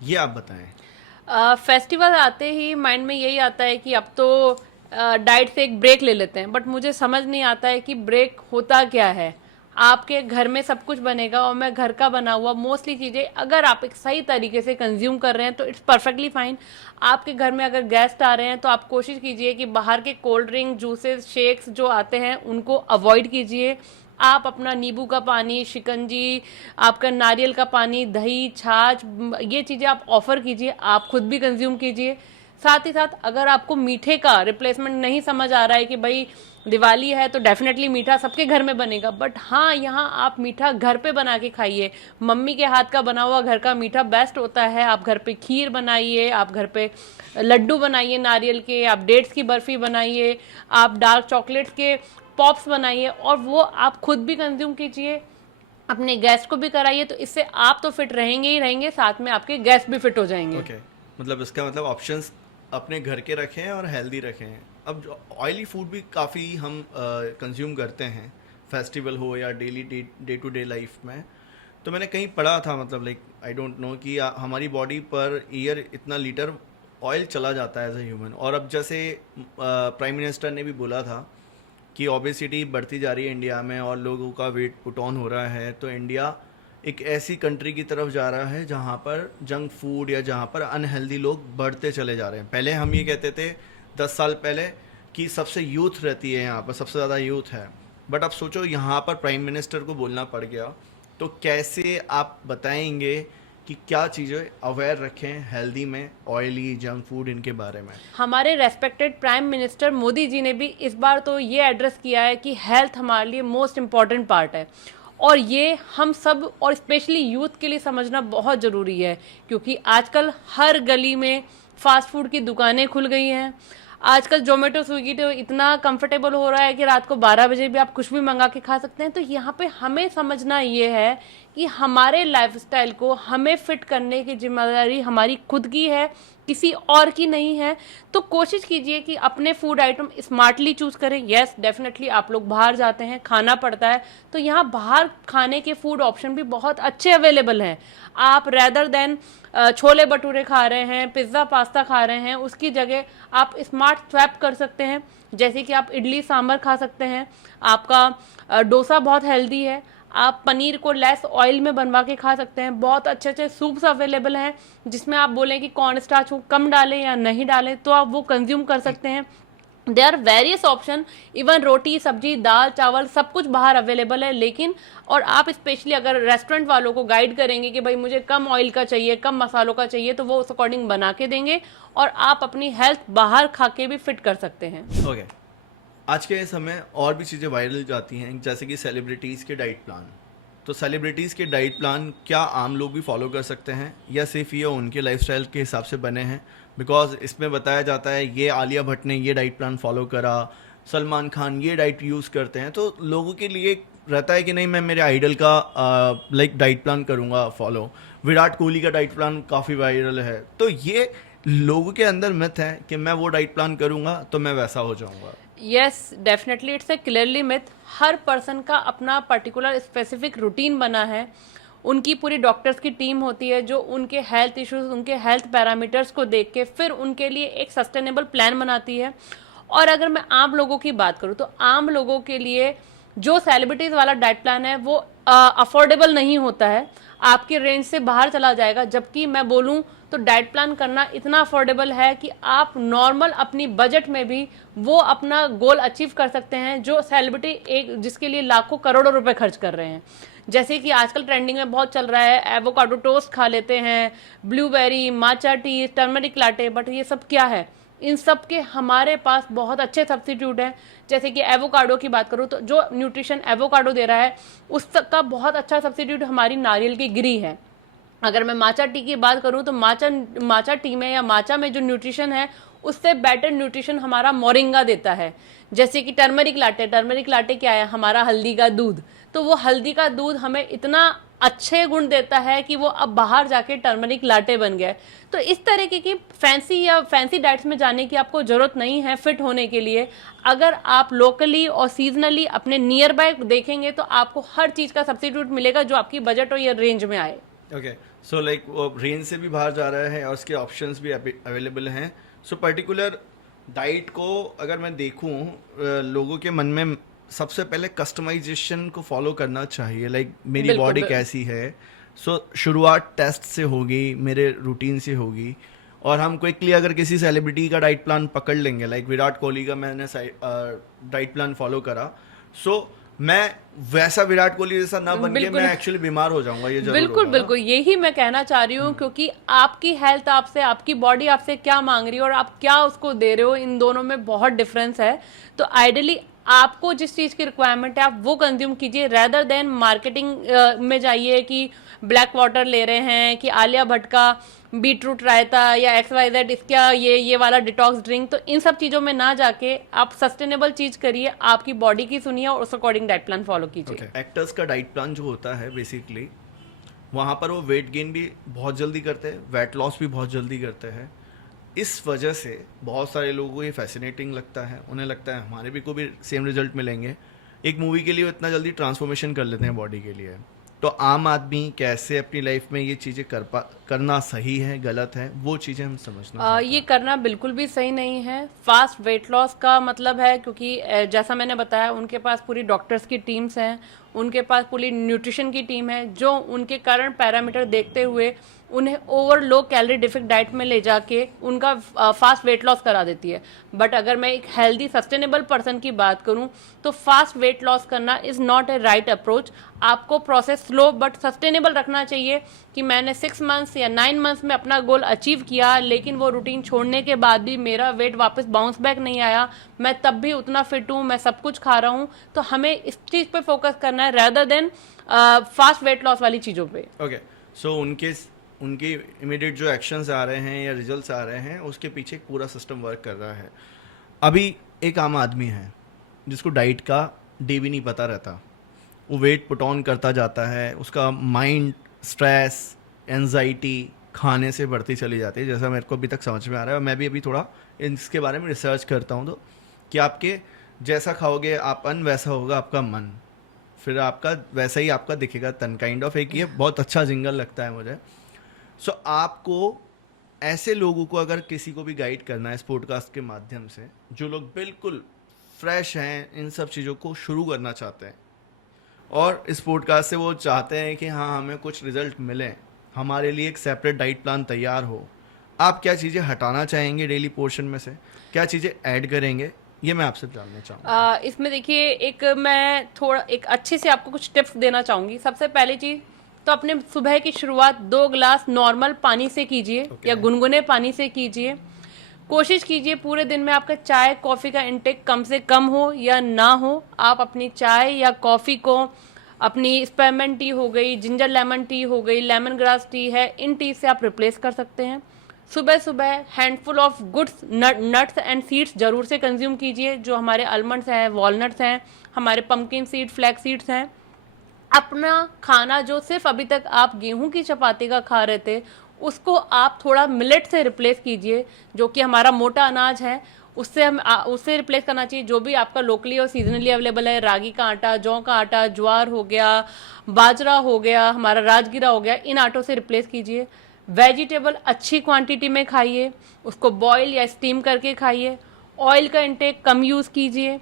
ये आप बताएं। फेस्टिवल आते ही माइंड में यही आता है कि अब तो डाइट से एक ब्रेक ले लेते हैं, बट मुझे समझ नहीं आता है कि ब्रेक होता क्या है। आपके घर में सब कुछ बनेगा और मैं घर का बना हुआ मोस्टली चीज़ें अगर आप एक सही तरीके से कंज्यूम कर रहे हैं तो इट्स परफेक्टली फाइन। आपके घर में अगर गेस्ट आ रहे हैं तो आप कोशिश कीजिए कि बाहर के कोल्ड ड्रिंक, जूसेस, शेक्स जो आते हैं उनको अवॉइड कीजिए। आप अपना नींबू का पानी, शिकंजी, आपका नारियल का पानी, दही, छाछ, ये चीज़ें आप ऑफर कीजिए, आप खुद भी कंज्यूम कीजिए। साथ ही साथ अगर आपको मीठे का रिप्लेसमेंट नहीं समझ आ रहा है कि भाई दिवाली है तो डेफिनेटली मीठा सबके घर में बनेगा, बट हाँ, यहाँ आप मीठा घर पे बना के खाइए। मम्मी के हाथ का बना हुआ घर का मीठा बेस्ट होता है। आप घर पे खीर बनाइए, आप घर पे लड्डू बनाइए नारियल के, आप डेट्स की बर्फी बनाइए, आप डार्क चॉकलेट्स के पॉप्स बनाइए, और वो आप खुद भी कंज्यूम कीजिए, अपने गेस्ट को भी कराइए। तो इससे आप तो फिट रहेंगे ही रहेंगे, साथ में आपके गेस्ट भी फिट हो जाएंगे। ओके, मतलब इसका मतलब ऑप्शंस अपने घर के रखें और हेल्दी रखें। अब ऑयली फूड भी काफ़ी हम कंज्यूम करते हैं, फेस्टिवल हो या daily day to day life में। तो मैंने कहीं पढ़ा था, मतलब लाइक आई डोंट नो, कि हमारी बॉडी पर ईयर इतना लीटर ऑयल चला जाता है एज ए ह्यूमन। और अब जैसे प्राइम मिनिस्टर ने भी बोला था कि ओबेसिटी बढ़ती जा रही है इंडिया में और लोगों का वेट पुट ऑन हो रहा है, तो इंडिया एक ऐसी कंट्री की तरफ जा रहा है जहाँ पर जंक फूड या जहाँ पर अनहेल्दी लोग बढ़ते चले जा रहे हैं। पहले हम ये कहते थे 10 साल पहले कि सबसे यूथ रहती है यहाँ पर, सबसे ज़्यादा यूथ है, बट अब सोचो यहाँ पर प्राइम मिनिस्टर को बोलना पड़ गया। तो कैसे आप बताएंगे कि क्या चीज़ें अवेयर रखें हेल्दी में, ऑयली, जंक फूड, इनके बारे में? हमारे respected prime minister Modi ji ने भी इस बार तो ये एड्रेस किया है कि हेल्थ हमारे लिए मोस्ट इम्पॉर्टेंट पार्ट है, और ये हम सब और स्पेशली यूथ के लिए समझना बहुत ज़रूरी है, क्योंकि आजकल हर गली में फास्ट फूड की दुकानें खुल गई हैं। आजकल जोमेटो, स्विगी तो इतना कंफर्टेबल हो रहा है कि रात को 12 बजे भी आप कुछ भी मंगा के खा सकते हैं। तो यहाँ पे हमें समझना ये है कि हमारे लाइफस्टाइल को हमें फिट करने की जिम्मेदारी हमारी खुद की है, किसी और की नहीं है। तो कोशिश कीजिए कि अपने फूड आइटम स्मार्टली चूज करें। यस, डेफिनेटली आप लोग बाहर जाते हैं, खाना पड़ता है, तो यहाँ बाहर खाने के फूड ऑप्शन भी बहुत अच्छे अवेलेबल हैं। आप रेदर देन छोले भटूरे खा रहे हैं, पिज्ज़ा, पास्ता खा रहे हैं, उसकी जगह आप स्मार्ट स्वैप कर सकते हैं। जैसे कि आप इडली सांभर खा सकते हैं, आपका डोसा बहुत हेल्दी है, आप पनीर को लेस ऑयल में बनवा के खा सकते हैं। बहुत अच्छे अच्छे सूप्स अवेलेबल हैं जिसमें आप बोलें कि कॉर्न स्टार्च कम डालें या नहीं डालें, तो आप वो कंज्यूम कर सकते हैं। They are various option, even roti sabji dal चावल सब कुछ बाहर अवेलेबल है। लेकिन और आप स्पेशली अगर रेस्टोरेंट वालों को गाइड करेंगे कि भाई मुझे कम ऑयल का चाहिए, कम मसालों का चाहिए, तो वो उस अकॉर्डिंग बना के देंगे और आप अपनी हेल्थ बाहर खा के भी फिट कर सकते हैं। ओके, आज के समय और भी चीज़ें वायरल जाती हैं, जैसे कि सेलिब्रिटीज़ के डाइट प्लान। तो सेलिब्रिटीज़ के डाइट प्लान क्या आम लोग भी फॉलो कर सकते हैं, या सिर्फ ये उनके लाइफस्टाइल के हिसाब से बने हैं? बिकॉज इसमें बताया जाता है ये आलिया भट्ट ने ये डाइट प्लान फॉलो करा, सलमान खान ये डाइट यूज़ करते हैं, तो लोगों के लिए रहता है कि नहीं मैं मेरे आइडल का लाइक डाइट प्लान करूँगा फॉलो। विराट कोहली का डाइट प्लान काफ़ी वायरल है, तो ये लोगों के अंदर मिथ है कि मैं वो डाइट प्लान करूँगा तो मैं वैसा हो जाऊँगा। Yes definitely it's a clearly myth. Her person का अपना पर्टिकुलर स्पेसिफिक रूटीन बना है, उनकी पूरी डॉक्टर्स की टीम होती है जो उनके हेल्थ इश्यूज, उनके हेल्थ पैरामीटर्स को देख के फिर उनके लिए एक सस्टेनेबल प्लान बनाती है। और अगर मैं आम लोगों की बात करूँ तो आम लोगों के लिए जो सेलिब्रिटीज वाला डाइट प्लान है वो अफोर्डेबल नहीं होता है, आपके रेंज से बाहर चला जाएगा। जबकि मैं बोलूँ तो डाइट प्लान करना इतना अफोर्डेबल है कि आप नॉर्मल अपनी बजट में भी वो अपना गोल अचीव कर सकते हैं जो सेलिब्रिटी एक जिसके लिए लाखों करोड़ों रुपए खर्च कर रहे हैं। जैसे कि आजकल ट्रेंडिंग में बहुत चल रहा है, एवोकाडो टोस्ट खा लेते हैं, blueberry, matcha tea, turmeric latte. But ये सब क्या है? इन सब के हमारे पास बहुत अच्छे सब्स्टिट्यूट हैं। जैसे कि एवोकाडो की बात करूँ तो जो न्यूट्रिशन एवोकाडो दे रहा है उसका बहुत अच्छा सब्स्टिट्यूट हमारी नारियल की गिरी है। अगर मैं माचा टी की बात करूं तो माचा टी में या माचा में जो न्यूट्रिशन है उससे बेटर न्यूट्रिशन हमारा मोरिंगा देता है। जैसे कि टर्मरिक लाटे क्या है? हमारा हल्दी का दूध। तो वो हल्दी का दूध हमें इतना अच्छे गुण देता है कि वो अब बाहर जाके टर्मरिक लाटे बन गया है। तो इस तरीके की फैंसी डाइट्स में जाने की आपको जरूरत नहीं है फिट होने के लिए। अगर आप लोकली और सीजनली अपने नियर बाय देखेंगे तो आपको हर चीज का सब्स्टिट्यूट मिलेगा जो आपकी बजट और ये रेंज में आए। ओके, सो लाइक वो रेंज से भी बाहर जा रहा है और उसके ऑप्शंस भी अवेलेबल हैं। सो पर्टिकुलर डाइट को अगर मैं देखूं, लोगों के मन में सबसे पहले कस्टमाइजेशन को फॉलो करना चाहिए। लाइक मेरी बिल्कुल, बॉडी कैसी है, सो शुरुआत टेस्ट से होगी, मेरे रूटीन से होगी। और हम क्विकली अगर किसी सेलिब्रिटी का डाइट प्लान पकड़ लेंगे, लाइक विराट कोहली का मैंने डाइट प्लान फॉलो करा, सो मैं वैसा विराट कोहली जैसा ना बन के मैं एक्चुअली बीमार हो जाऊंगा, ये जरूर बिल्कुल होगा। बिल्कुल यही मैं कहना चाह रही हूँ, क्योंकि आपकी हेल्थ आपसे, आपकी बॉडी आपसे क्या मांग रही है और आप क्या उसको दे रहे हो, इन दोनों में बहुत डिफरेंस है। तो आइडियली आपको जिस चीज की रिक्वायरमेंट है आप वो कंज्यूम कीजिए, रेदर देन मार्केटिंग में जाइए कि ब्लैक वाटर ले रहे हैं, कि आलिया भट्ट का बीटरूट रायता या XYZ इसका ये वाला डिटॉक्स ड्रिंक। तो इन सब चीजों में ना जाके आप सस्टेनेबल चीज करिए, आपकी बॉडी की सुनिए और उस अकॉर्डिंग डाइट प्लान फॉलो कीजिए। एक्टर्स का डाइट प्लान जो होता है बेसिकली, वहाँ पर वो वेट गेन भी बहुत जल्दी करते हैं, वेट लॉस भी बहुत जल्दी करते हैं। इस वजह से बहुत सारे लोगों को ये फैसिनेटिंग लगता है, उन्हें लगता है हमारे भी को भी सेम रिजल्ट मिलेंगे। एक मूवी के लिए वो इतना जल्दी ट्रांसफॉर्मेशन कर लेते हैं बॉडी के लिए। तो आम आदमी कैसे अपनी लाइफ में ये चीज़ें करना सही है गलत है, वो चीज़ें हम समझना चाहते ये करना बिल्कुल भी सही नहीं है। फास्ट वेट लॉस का मतलब है, क्योंकि जैसा मैंने बताया उनके पास पूरी डॉक्टर्स की टीम्स हैं, उनके पास पूरी न्यूट्रिशन की टीम है जो उनके करंट पैरामीटर देखते हुए उन्हें ओवर लो कैलोरी डिफिक डाइट में ले जाके उनका फास्ट वेट लॉस करा देती है। बट अगर मैं एक हेल्दी सस्टेनेबल पर्सन की बात करूं तो फास्ट वेट लॉस करना is not a right approach. आपको प्रोसेस स्लो बट सस्टेनेबल रखना चाहिए कि मैंने 6 मंथ्स या 9 मंथ्स में अपना गोल अचीव किया, लेकिन वो रूटीन छोड़ने के बाद भी मेरा वेट वापस बाउंस बैक नहीं आया, मैं तब भी उतना फिट हूँ, मैं सब कुछ खा रहा हूँ। तो हमें इस चीज़ पे फोकस करना है rather than fast weight loss वाली चीज़ों पे। ओके, सो उनके इमीडिएट जो एक्शंस आ रहे हैं या रिजल्ट्स आ रहे हैं उसके पीछे एक पूरा सिस्टम वर्क कर रहा है। अभी एक आम आदमी है जिसको डाइट का डे भी नहीं पता रहता, वो वेट पुट ऑन करता जाता है, उसका माइंड स्ट्रेस एंजाइटी खाने से बढ़ती चली जाती है, जैसा मेरे को अभी तक समझ में आ रहा है। और मैं भी अभी थोड़ा इसके बारे में रिसर्च करता हूँ, तो कि आपके जैसा खाओगे आप अन्न, वैसा होगा आपका मन, फिर आपका वैसा ही आपका दिखेगा तन। काइंड ऑफ एक ये बहुत अच्छा जिंगल लगता है मुझे। सो आपको ऐसे लोगों को अगर किसी को भी गाइड करना है इस पॉडकास्ट के माध्यम से, जो लोग बिल्कुल फ्रेश हैं, इन सब चीज़ों को शुरू करना चाहते हैं और इस पॉडकास्ट से वो चाहते हैं कि हाँ हमें कुछ रिजल्ट मिले, हमारे लिए एक सेपरेट डाइट प्लान तैयार हो, आप क्या चीज़ें हटाना चाहेंगे डेली पोर्शन में से, क्या चीज़ें ऐड करेंगे ये मैं आपसे जानना चाहूँगा। इसमें देखिए मैं थोड़ा एक अच्छे से आपको कुछ टिप्स देना चाहूंगी। सबसे पहली चीज तो अपने सुबह की शुरुआत 2 गिलास नॉर्मल पानी से कीजिए या ओके। गुनगुने पानी से कीजिए। कोशिश कीजिए पूरे दिन में आपका चाय कॉफ़ी का इंटेक कम से कम हो या ना हो। आप अपनी चाय या कॉफ़ी को अपनी स्पेपरमिंट टी हो गई, जिंजर लेमन टी हो गई, लेमन ग्रास टी है, इन टी से आप रिप्लेस कर सकते हैं। सुबह सुबह handful of goods nuts and seeds जरूर से कंज्यूम कीजिए। जो हमारे आलमंड्स हैं, वॉलनट्स हैं, हमारे पंपकिन सीड, फ्लैक्स सीड्स हैं। अपना खाना जो सिर्फ अभी तक आप गेहूं की चपाती का खा रहे थे, उसको आप थोड़ा मिलेट से रिप्लेस कीजिए, जो कि हमारा मोटा अनाज है। उससे रिप्लेस करना चाहिए। जो भी आपका लोकली और सीजनली अवेलेबल है, रागी का आटा, जौ का आटा, ज्वार हो गया, बाजरा हो गया, हमारा राजगिरा हो गया, इन आटों से रिप्लेस कीजिए। वेजिटेबल अच्छी क्वांटिटी में खाइए, उसको बॉईल या स्टीम करके खाइए। ऑयल का इंटेक कम यूज़ कीजिए।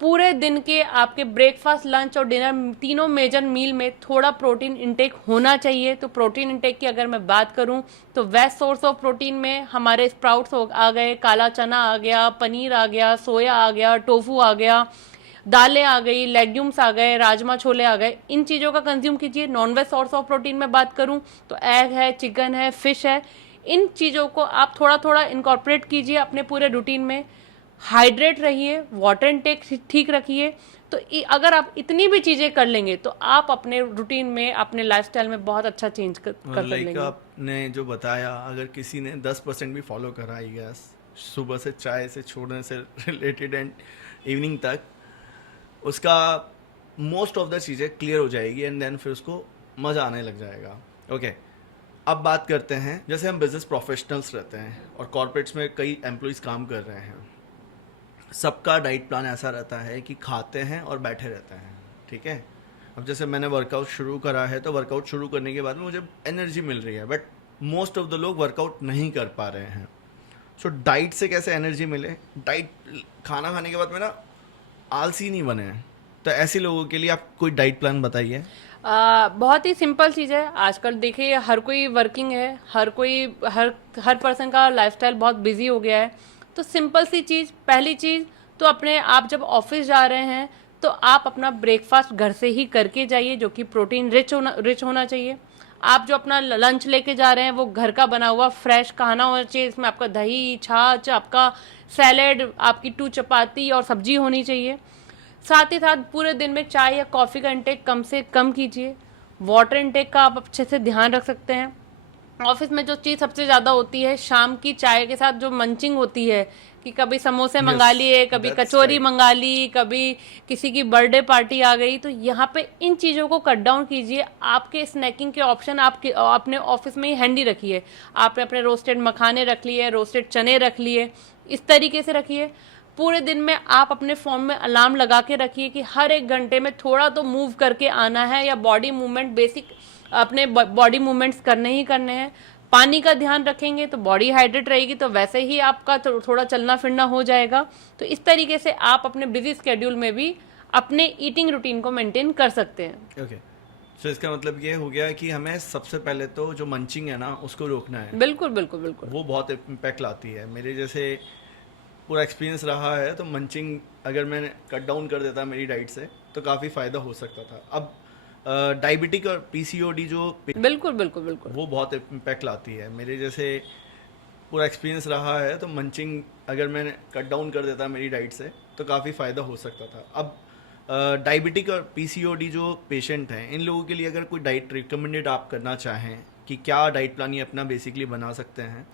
पूरे दिन के आपके ब्रेकफास्ट, लंच और डिनर तीनों मेजर मील में थोड़ा प्रोटीन इंटेक होना चाहिए। तो प्रोटीन इंटेक की अगर मैं बात करूं तो बेस्ट सोर्स ऑफ प्रोटीन में हमारे स्प्राउट्स आ गए, काला चना आ गया, पनीर आ गया, सोया आ गया, टोफू आ गया, दालें आ गई, लेग्यूम्स आ गए, राजमा छोले आ गए। इन चीज़ों का कंज्यूम कीजिए। Non veg source of protein में बात करूं तो एग है, चिकन है, फिश है। इन चीज़ों को आप थोड़ा थोड़ा इनकॉर्पोरेट कीजिए अपने पूरे रूटीन में। हाइड्रेट रहिए, वाटर इनटेक ठीक रखिए। तो अगर आप इतनी भी चीज़ें कर लेंगे तो आप अपने रूटीन में, अपने लाइफस्टाइल में बहुत अच्छा चेंज कर लाइक लेंगे। आपने जो बताया, अगर किसी ने 10% भी फॉलो करा, आई गैस सुबह से चाय से छोड़ने से रिलेटेड एंड इवनिंग तक, उसका मोस्ट ऑफ द चीज़ें क्लियर हो जाएगी एंड देन फिर उसको मज़ा आने लग जाएगा। ओके, अब बात करते हैं, जैसे हम बिजनेस प्रोफेशनल्स रहते हैं और कॉर्पोरेट्स में कई एम्प्लॉयज़ काम कर रहे हैं। सबका डाइट प्लान ऐसा रहता है कि खाते हैं और बैठे रहते हैं, ठीक है। अब जैसे मैंने वर्कआउट शुरू करा है, तो वर्कआउट शुरू करने के बाद में मुझे एनर्जी मिल रही है, बट मोस्ट ऑफ द लोग वर्कआउट नहीं कर पा रहे हैं। सो डाइट से कैसे एनर्जी मिले? डाइट, खाना खाने के बाद में ना आलसी नहीं बने हैं, तो ऐसे लोगों के लिए आप कोई डाइट प्लान बताइए। बहुत ही सिंपल चीज़ है। आजकल देखिए हर कोई वर्किंग है, हर पर्सन का लाइफस्टाइल बहुत बिजी हो गया है। तो सिंपल सी चीज़, पहली चीज़ तो अपने आप जब ऑफिस जा रहे हैं तो आप अपना ब्रेकफास्ट घर से ही करके जाइए, जो कि प्रोटीन रिच होना चाहिए। आप जो अपना लंच लेके जा रहे हैं वो घर का बना हुआ फ्रेश खाना होना चाहिए। इसमें आपका दही, छाछ, आपका सैलेड, आपकी 2 चपाती और सब्जी होनी चाहिए। साथ ही साथ पूरे दिन में चाय या कॉफ़ी का इंटेक कम से कम कीजिए। वाटर इंटेक का आप अच्छे से ध्यान रख सकते हैं। ऑफिस में जो चीज़ सबसे ज़्यादा होती है, शाम की चाय के साथ जो मंचिंग होती है, कि कभी समोसे मंगा लिए, कभी that's कचौरी right. मंगा ली, कभी किसी की बर्थडे पार्टी आ गई। तो यहाँ पे इन चीज़ों को कट डाउन कीजिए। आपके स्नैकिंग के ऑप्शन आपके अपने ऑफिस में ही हैंडी रखिए। आपने अपने रोस्टेड मखाने रख लिए, रोस्टेड चने रख लिए, इस तरीके से रखिए। पूरे दिन में आप अपने फ़ोन में अलार्म लगा के रखिए कि हर 1 घंटे में थोड़ा तो मूव करके आना है, या बॉडी मूवमेंट, बेसिक अपने बॉडी मूवमेंट्स करने ही करने हैं। पानी का ध्यान रखेंगे तो बॉडी हाइड्रेट रहेगी, तो वैसे ही आपका थोड़ा चलना फिरना हो जाएगा। तो इस तरीके से आप अपने बिजी स्केड्यूल में भी अपने ईटिंग रूटीन को मेंटेन कर सकते हैं। ओके, सो इसका मतलब ये हो गया कि हमें सबसे पहले तो जो मंचिंग है ना, उसको रोकना है। बिल्कुल बिल्कुल बिल्कुल। वो बहुत इम्पैक्ट लाती है। मेरे जैसे पूरा एक्सपीरियंस रहा है, तो मंचिंग अगर मैंने कट डाउन कर देता मेरी डाइट से, तो काफ़ी फ़ायदा हो सकता था। अब डायबिटिक और पीसीओडी जो बिल्कुल बिल्कुल बिल्कुल। वो बहुत इम्पैक्ट लाती है। मेरे जैसे पूरा एक्सपीरियंस रहा है, तो मंचिंग अगर मैंने कट डाउन कर देता मेरी डाइट से, तो काफ़ी फ़ायदा हो सकता था। अब डायबिटिक और पीसीओडी जो पेशेंट हैं, इन लोगों के लिए अगर कोई डाइट रिकमेंडेड आप करना चाहें कि क्या डाइट प्लान ये अपना बेसिकली बना सकते हैं?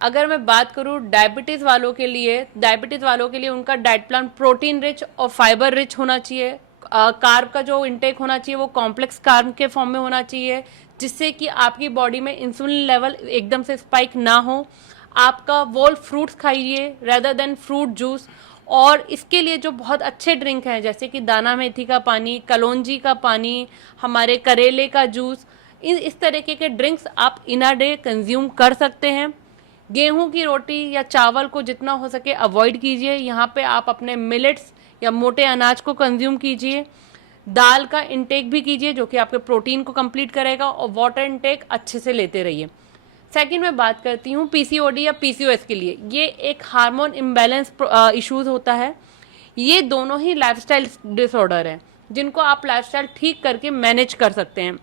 अगर मैं बात करूं डायबिटीज़ वालों के लिए उनका डाइट प्लान प्रोटीन रिच और फाइबर रिच होना चाहिए। कार्ब का जो इंटेक होना चाहिए वो कॉम्प्लेक्स कार्ब के फॉर्म में होना चाहिए, जिससे कि आपकी बॉडी में इंसुलिन लेवल एकदम से स्पाइक ना हो। आपका वोल फ्रूट्स खाइए रेदर देन फ्रूट जूस। और इसके लिए जो बहुत अच्छे ड्रिंक हैं, जैसे कि दाना मेथी का पानी, कलौंजी का पानी, हमारे करेले का जूस, इस तरीके के ड्रिंक्स आप इन अ डे कंज्यूम कर सकते हैं। गेहूं की रोटी या चावल को जितना हो सके अवॉइड कीजिए। यहाँ पे आप अपने मिलेट्स या मोटे अनाज को कंज्यूम कीजिए। दाल का इंटेक भी कीजिए, जो कि आपके प्रोटीन को कंप्लीट करेगा। और वाटर इंटेक अच्छे से लेते रहिए। सेकंड मैं बात करती हूँ पीसीओडी या पीसीओएस के लिए। ये एक हार्मोन इम्बैलेंस इश्यूज होता है। ये दोनों ही लाइफस्टाइल डिसऑर्डर है जिनको आप लाइफस्टाइल ठीक करके मैनेज कर सकते हैं।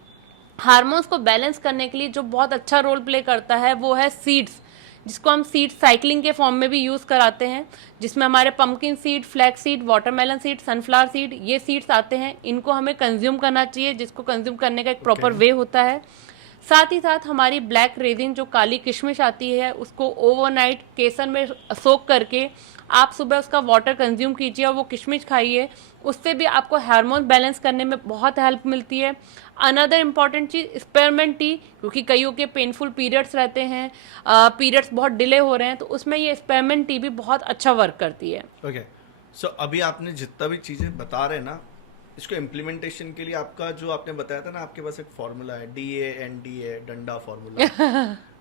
हार्मोन्स को बैलेंस करने के लिए जो बहुत अच्छा रोल प्ले करता है वो है सीड्स, जिसको हम सीड साइकिलिंग के फॉर्म में भी यूज़ कराते हैं, जिसमें हमारे pumpkin seed, flax seed, watermelon seed, sunflower seed, ये सीड्स आते हैं। इनको हमें कंज्यूम करना चाहिए, जिसको कंज्यूम करने का एक प्रॉपर वे होता है। साथ ही साथ हमारी ब्लैक रेजिन जो काली किशमिश आती है, उसको ओवरनाइट केसर में सोक करके आप सुबह उसका वाटर कंज्यूम कीजिए और वो किशमिश खाइए। उससे भी आपको हार्मोन बैलेंस करने में बहुत हेल्प मिलती है। अनदर इम्पॉर्टेंट चीज़ स्पेयरमेंट टी, क्योंकि कईयों के पेनफुल पीरियड्स रहते हैं, पीरियड्स बहुत डिले हो रहे हैं, तो उसमें ये स्पेयरमेंट टी भी बहुत अच्छा वर्क करती है। ओके, सो अभी आपने जितना भी चीज़ें बता रहे हैं ना, इसको इम्प्लीमेंटेशन के लिए आपका जो आपने बताया था ना, आपके पास एक फॉर्मूला है DANDA, डंडा फॉर्मूला।